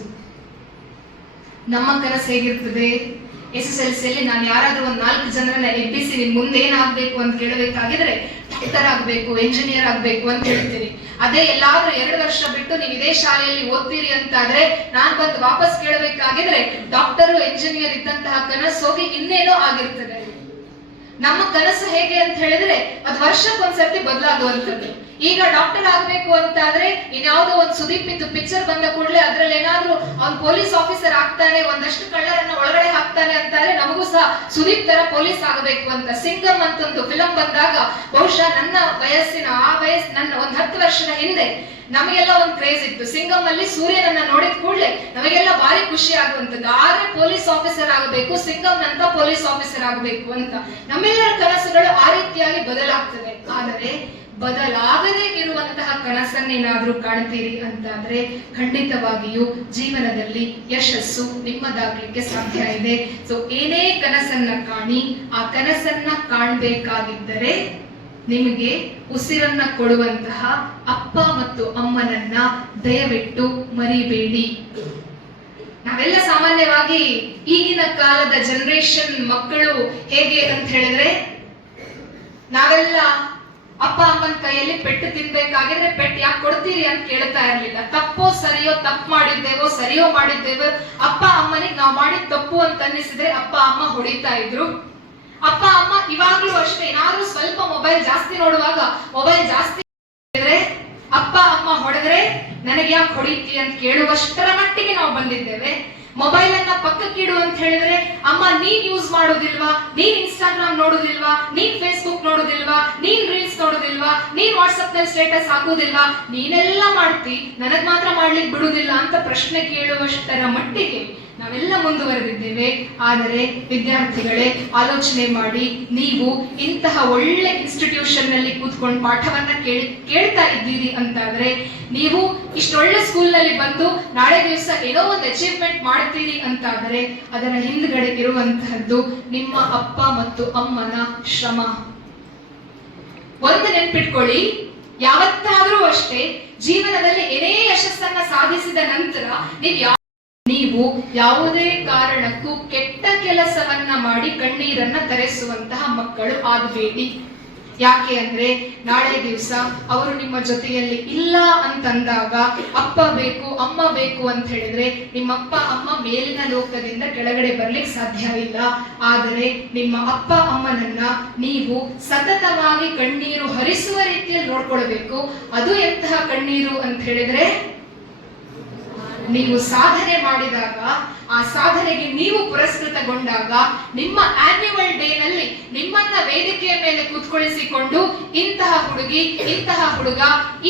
ನಮ್ಮ ಕನಸು ಹೇಗಿರ್ತದೆ? SSLC ಅಲ್ಲಿ ನಾನು ಯಾರಾದ್ರೂ ಒಂದ್ 4 ಜನರನ್ನ ಎಬ್ಬಿಸಿ ನಿಮ್ ಮುಂದೆ ಏನಾಗ್ಬೇಕು ಅಂತ ಕೇಳಬೇಕಾಗಿದ್ರೆ ಡಾಕ್ಟರ್ ಆಗ್ಬೇಕು, ಎಂಜಿನಿಯರ್ ಆಗ್ಬೇಕು ಅಂತ ಹೇಳ್ತೀನಿ. ಅದೇ ಎಲ್ಲಾದ್ರೂ 2 ವರ್ಷ ಬಿಟ್ಟು ನೀವು ಇದೇ ಶಾಲೆಯಲ್ಲಿ ಓದ್ತೀರಿ ಅಂತಾದ್ರೆ ನಾನ್ ಬಂದು ವಾಪಸ್ ಕೇಳಬೇಕಾಗಿದ್ರೆ ಡಾಕ್ಟರ್ ಎಂಜಿನಿಯರ್ ಇದ್ದಂತಹ ಕನಸು ಹೋಗಿ ಇನ್ನೇನೋ ಆಗಿರ್ತದೆ. ನಮ್ಮ ಕನಸು ಹೇಗೆ ಅಂತ ಹೇಳಿದ್ರೆ ಅದು ವರ್ಷಕ್ಕೊಂದ್ಸರ್ತಿ ಬದಲಾಗುವಂಥದ್ದು. ಈಗ ಡಾಕ್ಟರ್ ಆಗ್ಬೇಕು ಅಂತಾದ್ರೆ ಇನ್ಯಾವುದೋ ಒಂದು ಸುದೀಪ್ ಇದ್ದು ಪಿಕ್ಚರ್ ಬಂದ ಕೂಡಲೇ ಅದ್ರಲ್ಲಿ ಏನಾದ್ರೂ ಅವ್ನ್ ಪೊಲೀಸ್ ಆಫೀಸರ್ ಆಗ್ತಾನೆ, ಒಂದಷ್ಟು ಕಳ್ಳರನ್ನ ಒಳಗಡೆ ಹಾಕ್ತಾನೆ ಅಂತಾರೆ, ನಮಗೂ ಸಹ ಸುದೀಪ್ ತರ ಪೊಲೀಸ್ ಆಗಬೇಕು ಅಂತ. ಸಿಂಗಂ ಅಂತ ಒಂದು ಫಿಲಂ ಬಂದಾಗ ಬಹುಶಃ ನನ್ನ ವಯಸ್ಸಿನ ನನ್ನ ಒಂದ್ 10 ವರ್ಷದ ಹಿಂದೆ ನಮಗೆಲ್ಲ ಒಂದು ಕ್ರೇಜ್ ಇತ್ತು. ಸಿಂಗಂ ಅಲ್ಲಿ ಸೂರ್ಯನನ್ನ ನೋಡಿದ ಕೂಡಲೇ ನಮಗೆಲ್ಲ ಭಾರಿ ಖುಷಿ ಆಗುವಂತದ್ದು. ಆದ್ರೆ ಪೊಲೀಸ್ ಆಫೀಸರ್ ಆಗಬೇಕು, ಸಿಂಗಂ ನಂತ ಪೊಲೀಸ್ ಆಫೀಸರ್ ಆಗಬೇಕು ಅಂತ ನಮ್ಮೆಲ್ಲರ ಕನಸುಗಳು ಆ ರೀತಿಯಾಗಿ ಬದಲಾಗ್ತದೆ. ಆದರೆ ಬದಲಾಗದೇ ಇರುವಂತಹ ಕನಸನ್ನೇನಾದ್ರೂ ಕಾಣ್ತೀರಿ ಅಂತಾದ್ರೆ ಖಂಡಿತವಾಗಿಯೂ ಜೀವನದಲ್ಲಿ ಯಶಸ್ಸು ನಿಮ್ಮದಾಗ್ಲಿಕ್ಕೆ ಸಾಧ್ಯ ಇದೆ. ಸೊ ಏನೇ ಕನಸನ್ನ ಕಾಣಿ, ಆ ಕನಸನ್ನ ಕಾಣ್ಬೇಕಾಗಿದ್ದರೆ ನಿಮಗೆ ಉಸಿರನ್ನ ಕೊಡುವಂತಹ ಅಪ್ಪ ಮತ್ತು ಅಮ್ಮನನ್ನ ದಯವಿಟ್ಟು ಮರಿಬೇಡಿ. ನಾವೆಲ್ಲ ಸಾಮಾನ್ಯವಾಗಿ ಈಗಿನ ಕಾಲದ ಜನರೇಷನ್ ಮಕ್ಕಳು ಹೇಗೆ ಅಂತ ಹೇಳಿದ್ರೆ, ನಾವೆಲ್ಲ ಅಪ್ಪ ಅಮ್ಮನ ಕೈಯಲ್ಲಿ ಪೆಟ್ಟು ತಿನ್ಬೇಕಾಗಿದ್ರೆ ಪೆಟ್ಟು ಯಾಕೆ ಕೊಡ್ತೀರಿ ಅಂತ ಕೇಳ್ತಾ ಇರ್ಲಿಲ್ಲ. ತಪ್ಪೋ ಸರಿಯೋ, ತಪ್ಪು ಮಾಡಿದ್ದೇವೋ ಸರಿಯೋ ಮಾಡಿದ್ದೇವೋ, ಅಪ್ಪ ಅಮ್ಮನಿಗೆ ನಾವು ಮಾಡಿದ ತಪ್ಪು ಅಂತ ಅನ್ನಿಸಿದ್ರೆ ಅಪ್ಪ ಅಮ್ಮ ಹೊಡಿತಾ ಇದ್ರು. ಅಪ್ಪ ಅಮ್ಮ ಇವಾಗ್ಲೂ ಅಷ್ಟೇ, ಏನಾದ್ರೂ ಸ್ವಲ್ಪ ಮೊಬೈಲ್ ಜಾಸ್ತಿ ನೋಡುವಾಗ ಮೊಬೈಲ್ ಜಾಸ್ತಿ ಅಪ್ಪ ಅಮ್ಮ ಹೊಡೆದ್ರೆ ನನಗೆ ಯಾಕೆ ಹೊಡಿತಿ ಅಂತ ಕೇಳುವಷ್ಟರ ಮಟ್ಟಿಗೆ ನಾವು ಬಂದಿದ್ದೇವೆ. ಮೊಬೈಲ್ ಅನ್ನ ಪಕ್ಕಕ್ಕಿಡು ಅಂತ ಹೇಳಿದ್ರೆ ಅಮ್ಮ ನೀನ್ ಯೂಸ್ ಮಾಡೋದಿಲ್ವಾ, ನೀನ್ ಇನ್ಸ್ಟಾಗ್ರಾಮ್ ನೋಡುದಿಲ್ವಾ, ನೀನ್ ಫೇಸ್ಬುಕ್ ನೋಡುದಿಲ್ವಾ, ನೀನ್ ರೀಲ್ಸ್ ನೋಡುದಿಲ್ವಾ, ನೀನ್ ವಾಟ್ಸ್ಆಪ್ ನಲ್ಲಿ ಸ್ಟೇಟಸ್ ಹಾಕುದಿಲ್ವಾ, ನೀನೆಲ್ಲ ಮಾಡ್ತಿ ನನಗ್ ಮಾತ್ರ ಮಾಡ್ಲಿಕ್ಕೆ ಬಿಡುದಿಲ್ಲ ಅಂತ ಪ್ರಶ್ನೆ ಕೇಳುವಷ್ಟರ ಮಟ್ಟಿಗೆ ನಾವೆಲ್ಲ ಮುಂದುವರೆದಿದ್ದೇವೆ. ಆದರೆ ವಿದ್ಯಾರ್ಥಿಗಳೇ, ಆಲೋಚನೆ ಮಾಡಿ, ನೀವು ಇಂತಹ ಒಳ್ಳೆ ಇನ್ಸ್ಟಿಟ್ಯೂಷನ್ ನಲ್ಲಿ ಕೂತ್ಕೊಂಡು ಪಾಠವನ್ನ ಕೇಳ್ತಾ ಇದ್ದೀರಿ ಅಂತಾದ್ರೆ, ನೀವು ಇಷ್ಟೊಳ್ಳೆ ಸ್ಕೂಲ್ ನಲ್ಲಿ ಬಂದು ನಾಳೆ ದಿವಸ ಏನೋ ಒಂದು ಅಚೀವ್ಮೆಂಟ್ ಮಾಡ್ತೀರಿ ಅಂತಾದರೆ ಅದರ ಹಿಂದ್ಗಡೆ ಇರುವಂತಹದ್ದು ನಿಮ್ಮ ಅಪ್ಪ ಮತ್ತು ಅಮ್ಮನ ಶ್ರಮ. ಒಂದು ನೆನ್ಪಿಟ್ಕೊಳ್ಳಿ, ಯಾವತ್ತಾದ್ರೂ ಅಷ್ಟೇ ಜೀವನದಲ್ಲಿ ಏನೇ ಯಶಸ್ಸನ್ನ ಸಾಧಿಸಿದ ನಂತರ ನೀವು ಯಾವುದೇ ಕಾರಣಕ್ಕೂ ಕೆಟ್ಟ ಕೆಲಸವನ್ನ ಮಾಡಿ ಕಣ್ಣೀರನ್ನ ತರಿಸುವಂತಹ ಮಕ್ಕಳು ಆಗಬೇಡಿ. ಯಾಕೆ ಅಂದ್ರೆ ನಾಳೆ ದಿವಸ ಅವರು ನಿಮ್ಮ ಜೊತೆಯಲ್ಲಿ ಇಲ್ಲ ಅಂತಂದಾಗ ಅಪ್ಪ ಬೇಕು ಅಮ್ಮ ಬೇಕು ಅಂತ ಹೇಳಿದ್ರೆ ನಿಮ್ಮಪ್ಪ ಅಮ್ಮ ಮೇಲಿನ ಲೋಕದಿಂದ ಕೆಳಗಡೆ ಬರ್ಲಿಕ್ಕೆ ಸಾಧ್ಯ ಇಲ್ಲ. ಆದರೆ ನಿಮ್ಮ ಅಪ್ಪ ಅಮ್ಮನನ್ನ ನೀವು ಸತತವಾಗಿ ಕಣ್ಣೀರು ಹರಿಸುವ ರೀತಿಯಲ್ಲಿ ನೋಡ್ಕೊಳ್ಬೇಕು. ಅದು ಎಂತಹ ಕಣ್ಣೀರು ಅಂತ ಹೇಳಿದ್ರೆ, ನೀವು ಸಾಧನೆ ಮಾಡಿದಾಗ, ಆ ಸಾಧನೆಗೆ ನೀವು ಪುರಸ್ಕೃತಗೊಂಡಾಗ, ನಿಮ್ಮ ಆನ್ಯುವಲ್ ಡೇ ನಲ್ಲಿ ನಿಮ್ಮನ್ನ ವೇದಿಕೆಯ ಮೇಲೆ ಕೂತ್ಕೊಳಿಸಿಕೊಂಡು ಇಂತಹ ಹುಡುಗಿ ಇಂತಹ ಹುಡುಗ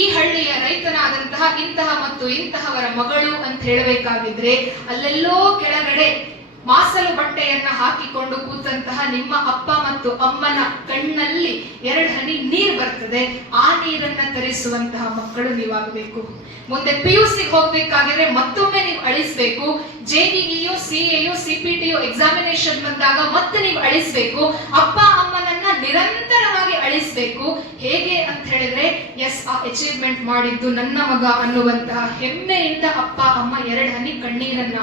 ಈ ಹಳ್ಳಿಯ ರೈತನಾದಂತಹ ಇಂತಹ ಮತ್ತು ಇಂತಹವರ ಮಗಳು ಅಂತ ಹೇಳಬೇಕಾಗಿದ್ರೆ, ಅಲ್ಲೆಲ್ಲೋ ಕೆಳಗಡೆ ಮಾಸಲು ಬಟ್ಟೆಯನ್ನ ಹಾಕಿಕೊಂಡು ಕೂತಂತಹ ನಿಮ್ಮ ಅಪ್ಪ ಮತ್ತು ಅಮ್ಮನ ಕಣ್ಣಲ್ಲಿ 2 ಹನಿ ನೀರು ಬರ್ತದೆ. ಆ ನೀರನ್ನ ತರಿಸುವಂತಹ ಮಕ್ಕಳು ನೀವಾಗಬೇಕು. ಮುಂದೆ PUC ಹೋಗ್ಬೇಕಾಗಿದ್ರೆ ಮತ್ತೊಮ್ಮೆ ನೀವು ಅಳಿಸ್ಬೇಕು. JEEO CAO CPTO ಎಕ್ಸಾಮಿನೇಷನ್ ಬಂದಾಗ ಮತ್ತೆ ನೀವು ಅಳಿಸ್ಬೇಕು. ಅಪ್ಪ ಅಮ್ಮನನ್ನ ನಿರಂತರವಾಗಿ ಅಳಿಸ್ಬೇಕು. ಹೇಗೆ ಅಂತ ಹೇಳಿದ್ರೆ, ಎಸ್, ಆ ಅಚೀವ್ಮೆಂಟ್ ಮಾಡಿದ್ದು ನನ್ನ ಮಗ ಅನ್ನುವಂತಹ ಹೆಮ್ಮೆಯಿಂದ ಅಪ್ಪ ಅಮ್ಮ 2 ಹನಿ ಕಣ್ಣೀರನ್ನ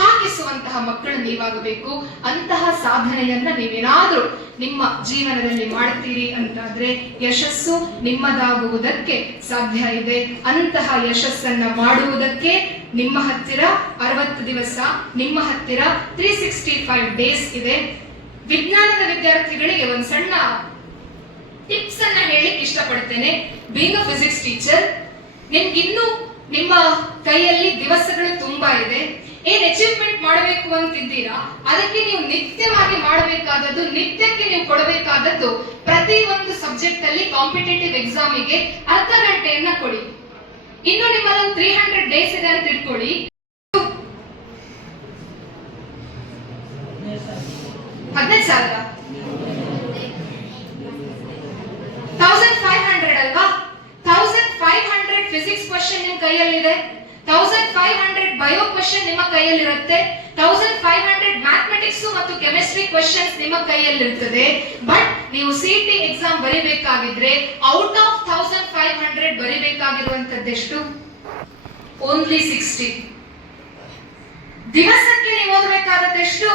ಹಾಕಿಸುವಂತಹ ಮಕ್ಕಳು ನೀವಾಗಬೇಕು. ಅಂತಹ ಸಾಧನೆಯನ್ನ ನೀವೇನಾದ್ರೂ ನಿಮ್ಮ ಜೀವನದಲ್ಲಿ ಮಾಡ್ತೀರಿ ಅಂತಾದ್ರೆ ಯಶಸ್ಸು ನಿಮ್ಮದಾಗುವುದಕ್ಕೆ ಸಾಧ್ಯ ಇದೆ. ಅಂತಹ ಯಶಸ್ಸನ್ನ ಮಾಡುವುದಕ್ಕೆ ನಿಮ್ಮ ಹತ್ತಿರ 60 ದಿವಸ, ನಿಮ್ಮ ಹತ್ತಿರ 365 ಡೇಸ್ ಇದೆ. ವಿಜ್ಞಾನದ ವಿದ್ಯಾರ್ಥಿಗಳಿಗೆ ಒಂದು ಸಣ್ಣ ಟಿಪ್ಸ್ ಅನ್ನ ಹೇಳಿಕ್ಕೆ ಇಷ್ಟಪಡ್ತೇನೆ. ಬೀಯಿಂಗ್ ಅ ಫಿಸಿಕ್ಸ್ ಟೀಚರ್, ನಿಮ್ಗಿನ್ನೂ ನಿಮ್ಮ ಕೈಯಲ್ಲಿ ದಿವಸಗಳು ತುಂಬಾ ಇದೆ. ಏನ್ ಅಚೀವ್ಮೆಂಟ್ ಮಾಡಬೇಕು ಅಂತಿದ್ದೀರಾ, ಅದಕ್ಕೆ ನೀವು ನಿತ್ಯವಾಗಿ ಮಾಡಬೇಕಾದದ್ದು, ನಿತ್ಯಕ್ಕೆ ನೀವು ಕೊಡಬೇಕಾದದ್ದು, ಪ್ರತಿ ಒಂದು ಸಬ್ಜೆಕ್ಟ್ ಅಲ್ಲಿ ಕಾಂಪಿಟೇಟಿವ್ ಎಕ್ಸಾಮಿಗೆ ಅರ್ಧ ಗಂಟೆಯನ್ನ ಕೊಡಿ. ಇನ್ನು ನಿಮ್ಮಲ್ಲಿ 300 ಡೇಸ್ ಇದೆ ಅಂತ ಇಟ್ಕೊಳ್ಳಿ. 15,000 1500 ಅಲ್ವಾ? 1500 ಫಿಸಿಕ್ಸ್ ಕ್ವಶನ್ ನಿಮ್ ಕೈಯಲ್ಲಿದೆ, 1500 ಬಯೋ ಕ್ವಶನ್ ನಿಮ್ಮ ಕೈಯಲ್ಲಿರುತ್ತೆ, 1500 ಮ್ಯಾಥಮೆಟಿಕ್ಸ್ ಮತ್ತು ಕೆಮಿಸ್ಟ್ರಿ ಕ್ವಶನ್ಸ್ ನಿಮ್ಮ ಕೈಯಲ್ಲಿರುತ್ತದೆ. ಬಟ್ ನೀವು CT ಎಕ್ಸಾಮ್ ಬರಿಬೇಕಾಗಿದ್ರೆ ಔಟ್ ಆಫ್ 1500 ಬರಿಬೇಕಾಗಿರುವಂತದ್ದೆಷ್ಟು? ಓನ್ಲಿ 60. ದಿವಸಕ್ಕೆ ನೀವು ಓದಬೇಕಾದದ್ದೆಷ್ಟು?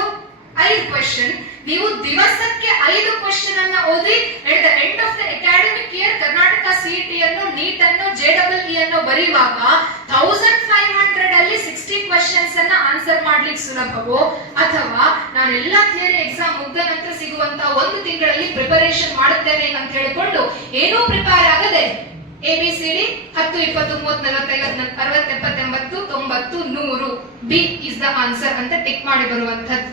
5 ಕ್ವಶನ್. ನೀವು ದಿವಸಕ್ಕೆ 5 ಕ್ವಶನ್ ಅನ್ನ ಓದಿ at the end of the academic year Karnataka CET ಅನ್ನು, ನೀಟ್ ಅನ್ನು, JEE ಅನ್ನು ಬರೆಯುವಾಗ 1500 ಅಲ್ಲಿ 60 ಕ್ವಶನ್ಸ್ ಅನ್ನ ಆನ್ಸರ್ ಮಾಡ್ಲಿಕ್ಕೆ ಸುಲಭವೋ, ಅಥವಾ ನಾನೆಲ್ಲ ಥಿಯರಿ ಎಕ್ಸಾಮ್ ಮುಗ್ದ ನಂತರ ಸಿಗುವಂತ 1 ತಿಂಗಳಲ್ಲಿ ಪ್ರಿಪರೇಷನ್ ಮಾಡುತ್ತೇನೆ ಅಂತ ಹೇಳಿಕೊಂಡು ಏನೂ ಪ್ರಿಪೇರ್ ಆಗದೆ ABCD 10 20 30 40 50 60 70 80 90 100 B is the answer ಅಂತ ಟಿಕ್ ಮಾಡಿ ಬರುವಂತದ್ದು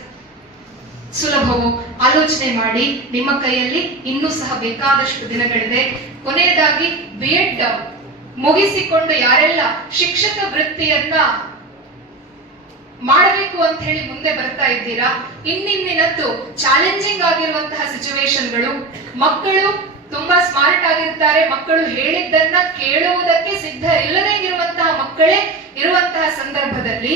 ಸುಲಭವೋ? ಆಲೋಚನೆ ಮಾಡಿ. ನಿಮ್ಮ ಕೈಯಲ್ಲಿ ಇನ್ನೂ ಸಹ ಬೇಕಾದಷ್ಟು ದಿನಗಳಿದೆ. ಕೊನೆಯದಾಗಿ B.Ed ಮುಗಿಸಿಕೊಂಡು ಯಾರೆಲ್ಲ ಶಿಕ್ಷಕ ವೃತ್ತಿಯನ್ನ ಮಾಡಬೇಕು ಅಂತ ಹೇಳಿ ಮುಂದೆ ಬರ್ತಾ ಇದ್ದೀರಾ, ಇನ್ನಿನ್ನತ್ತು ಚಾಲೆಂಜಿಂಗ್ ಆಗಿರುವಂತಹ ಸಿಚುವೇಶನ್ಗಳು, ಮಕ್ಕಳು ತುಂಬಾ ಸ್ಮಾರ್ಟ್ ಆಗಿರ್ತಾರೆ, ಮಕ್ಕಳು ಹೇಳಿದ್ದನ್ನ ಕೇಳುವುದಕ್ಕೆ ಸಿದ್ಧ ಇಲ್ಲದೆ ಇರುವಂತಹ ಮಕ್ಕಳೇ ಇರುವಂತಹ ಸಂದರ್ಭದಲ್ಲಿ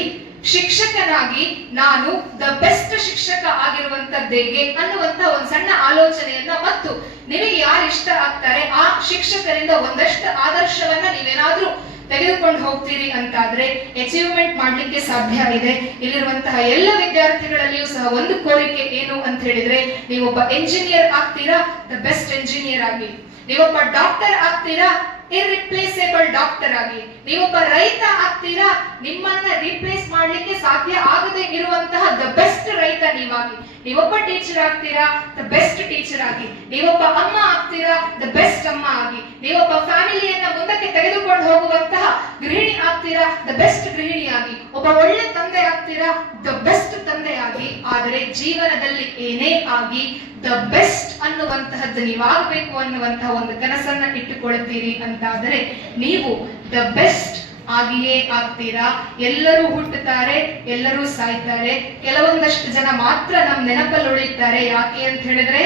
ಶಿಕ್ಷಕನಾಗಿ ನಾನು ದ ಬೆಸ್ಟ್ ಶಿಕ್ಷಕ ಆಗಿರುವಂತದ್ದೇಗೆ ಅನ್ನುವಂತ ಒಂದು ಸಣ್ಣ ಆಲೋಚನೆಯನ್ನ, ಮತ್ತು ನಿಮಗೆ ಯಾರು ಇಷ್ಟ ಆಗ್ತಾರೆ ಆ ಶಿಕ್ಷಕರಿಂದ ಒಂದಷ್ಟು ಆದರ್ಶವನ್ನ ನೀವೇನಾದ್ರೂ ತೆಗೆದುಕೊಂಡು ಹೋಗ್ತೀರಿ ಅಂತಾದ್ರೆ ಅಚೀವ್ಮೆಂಟ್ ಮಾಡ್ಲಿಕ್ಕೆ ಸಾಧ್ಯ ಇದೆ. ಇಲ್ಲಿರುವಂತಹ ಎಲ್ಲ ವಿದ್ಯಾರ್ಥಿಗಳಲ್ಲಿಯೂ ಸಹ ಒಂದು ಕೋರಿಕೆ ಏನು ಅಂತ ಹೇಳಿದ್ರೆ, ನೀವೊಬ್ಬ ಎಂಜಿನಿಯರ್ ಆಗ್ತೀರಾ, ದ ಬೆಸ್ಟ್ ಎಂಜಿನಿಯರ್ ಆಗಿ. ನೀವೊಬ್ಬ ಡಾಕ್ಟರ್ ಆಗ್ತೀರಾ, ಇರ್ರಿಪ್ಲೇಸೇಬಲ್ ಡಾಕ್ಟರ್ ಆಗಿ. ನೀವೊಬ್ಬ ರೈತ ಆಗ್ತೀರಾ, ನಿಮ್ಮನ್ನ ರೀಪ್ಲೇಸ್ ಮಾಡ್ಲಿಕ್ಕೆ ಸಾಧ್ಯ ಆಗದೆ ಇರುವಂತಹ ದ ಬೆಸ್ಟ್ ರೈತ ನೀವಾಗಿ. ನೀವೊಬ್ಬ ಟೀಚರ್ ಆಗ್ತೀರಾ, ದ ಬೆಸ್ಟ್ ಟೀಚರ್ ಆಗಿ. ನೀವೊಬ್ಬ ಅಮ್ಮ ಆಗ್ತೀರಾ, ದ ಬೆಸ್ಟ್ ಅಮ್ಮ ಆಗಿ. ನೀವೊಬ್ಬ ಫ್ಯಾಮಿಲಿಯನ್ನ ಮುಂದಕ್ಕೆ ತೆಗೆದುಕೊಂಡು ಹೋಗುವಂತಹ ಗೃಹಿಣಿ ಆಗ್ತೀರಾ, ದ ಬೆಸ್ಟ್ ಗೃಹಿಣಿಯಾಗಿ. ಒಬ್ಬ ಒಳ್ಳೆ ತಂದೆ ಆಗ್ತೀರಾ, ದ ಬೆಸ್ಟ್ ತಂದೆಯಾಗಿ. ಆದರೆ ಜೀವನದಲ್ಲಿ ಏನೇ ಆಗಿ ದ ಬೆಸ್ಟ್ ಅನ್ನುವಂತಹದ್ದು ನೀವಾಗಬೇಕು ಅನ್ನುವಂತಹ ಒಂದು ಕನಸನ್ನ ಇಟ್ಟುಕೊಳ್ತೀರಿ ಅಂತಾದರೆ ನೀವು ದ ಬೆಸ್ಟ್ ಆಗಿಯೇ ಆಗ್ತೀರಾ. ಎಲ್ಲರೂ ಹುಟ್ಟುತ್ತಾರೆ, ಎಲ್ಲರೂ ಸಾಯ್ತಾರೆ, ಕೆಲವೊಂದಷ್ಟು ಜನ ಮಾತ್ರ ನಮ್ಮ ನೆನಪಲ್ಲಿ ಉಳಿಯುತ್ತಾರೆ. ಯಾಕೆ ಅಂತ ಹೇಳಿದ್ರೆ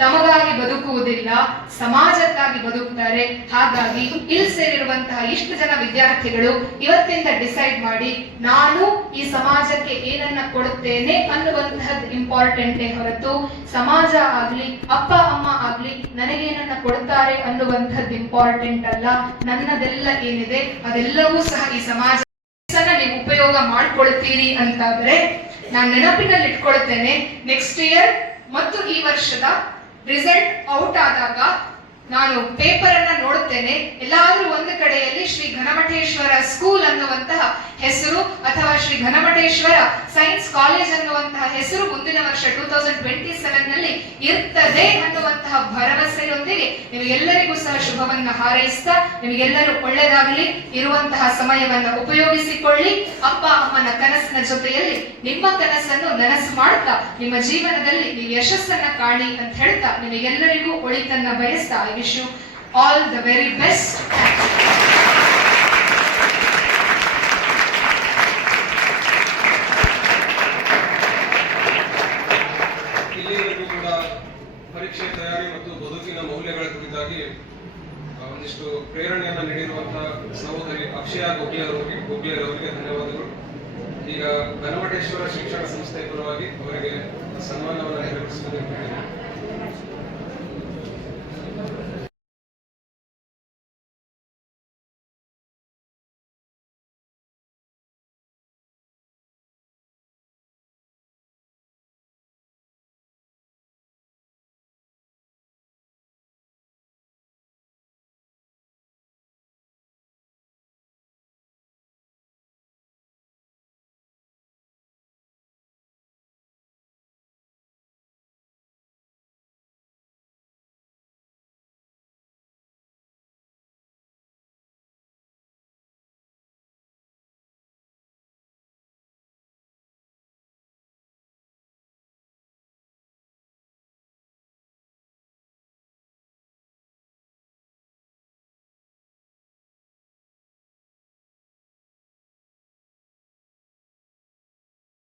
ತಮಗಾಗಿ ಬದುಕುವುದಿಲ್ಲ, ಸಮಾಜಕ್ಕಾಗಿ ಬದುಕುತ್ತಾರೆ. ಹಾಗಾಗಿ ಇಲ್ಲಿ ಸೇರಿರುವಂತಹ ಇಷ್ಟು ಜನ ವಿದ್ಯಾರ್ಥಿಗಳು ಇವತ್ತಿಂದ ಡಿಸೈಡ್ ಮಾಡಿ, ನಾನು ಈ ಸಮಾಜಕ್ಕೆ ಏನನ್ನ ಕೊಡುತ್ತೇನೆ ಅನ್ನುವಂತಹದ್ದು ಇಂಪಾರ್ಟೆಂಟೇ ಹೊರತು ಸಮಾಜ ಆಗ್ಲಿ ಅಪ್ಪ ಅಮ್ಮ ಆಗ್ಲಿ ನನಗೇನನ್ನ ಕೊಡ್ತಾರೆ ಅನ್ನುವಂಥದ್ದು ಇಂಪಾರ್ಟೆಂಟ್ ಅಲ್ಲ. ನನ್ನದೆಲ್ಲ ಏನಿದೆ ಅದೆಲ್ಲವೂ ಸಹ ಈ ಸಮಾಜ ನೀವು ಉಪಯೋಗ ಮಾಡ್ಕೊಳ್ತೀರಿ ಅಂತಾದ್ರೆ ನಾನು ನೆನಪಿನಲ್ಲಿ ಇಟ್ಕೊಳ್ತೇನೆ. ನೆಕ್ಸ್ಟ್ ಇಯರ್ ಮತ್ತು ಈ ವರ್ಷದ ರಿಸಲ್ಟ್ ಔಟ್ ಆದಾಗ ನಾನು ಪೇಪರ್ ಅನ್ನ ನೋಡುತ್ತೇನೆ, ಎಲ್ಲಾದ್ರೂ ಒಂದು ಕಡೆಯಲ್ಲಿ ಶ್ರೀ ಘನಮಠೇಶ್ವರ ಸ್ಕೂಲ್ ಅನ್ನುವಂತಹ ಹೆಸರು ಅಥವಾ ಶ್ರೀ ಘನಮಠೇಶ್ವರ ಸೈನ್ಸ್ ಕಾಲೇಜ್ ಅನ್ನುವಂತಹ ಹೆಸರು ಮುಂದಿನ ವರ್ಷ 2027 ನಲ್ಲಿ ಇರ್ತದೆ ಅನ್ನುವಂತಹ ಭರವಸೆಯೊಂದಿಗೆ ನಿಮಗೆಲ್ಲರಿಗೂ ಸಹ ಶುಭವನ್ನ ಹಾರೈಸ್ತಾ, ನಿಮಗೆಲ್ಲರೂ ಒಳ್ಳೆಯದಾಗಲಿ, ಇರುವಂತಹ ಸಮಯವನ್ನ ಉಪಯೋಗಿಸಿಕೊಳ್ಳಿ. ಅಪ್ಪ ಅಮ್ಮನ ಕನಸಿನ ಜೊತೆಯಲ್ಲಿ ನಿಮ್ಮ ಕನಸನ್ನು ನನಸು ಮಾಡ್ತಾ ನಿಮ್ಮ ಜೀವನದಲ್ಲಿ ನೀವು ಯಶಸ್ಸನ್ನ ಕಾಣಿ ಅಂತ ಹೇಳ್ತಾ ನಿಮಗೆಲ್ಲರಿಗೂ ಒಳಿತನ್ನ ಬಯಸ್ತಾ I wish you all the very best. ಇಲ್ಲಿವರೆಗೂ ಕೂಡ ಪರೀಕ್ಷೆ ತಯಾರಿ ಮತ್ತು ಬದುಕಿನ ಮೌಲ್ಯಗಳ ಕುರಿತಾಗಿ ಒಂದಿಷ್ಟು ಪ್ರೇರಣೆಯನ್ನು ನೀಡಿರುವಂತಹ ಸಹೋದರಿ ಅಕ್ಷಯ ಗುಬ್ಲಿಯರವರಿಗೆ ಧನ್ಯವಾದಗಳು. ಈಗ ಘನಮಠೇಶ್ವರ ಶಿಕ್ಷಣ ಸಂಸ್ಥೆಯ ಪರವಾಗಿ ಅವರಿಗೆ ಸನ್ಮಾನವನ್ನು ನೆರವೇರಿಸುವುದಕ್ಕೆ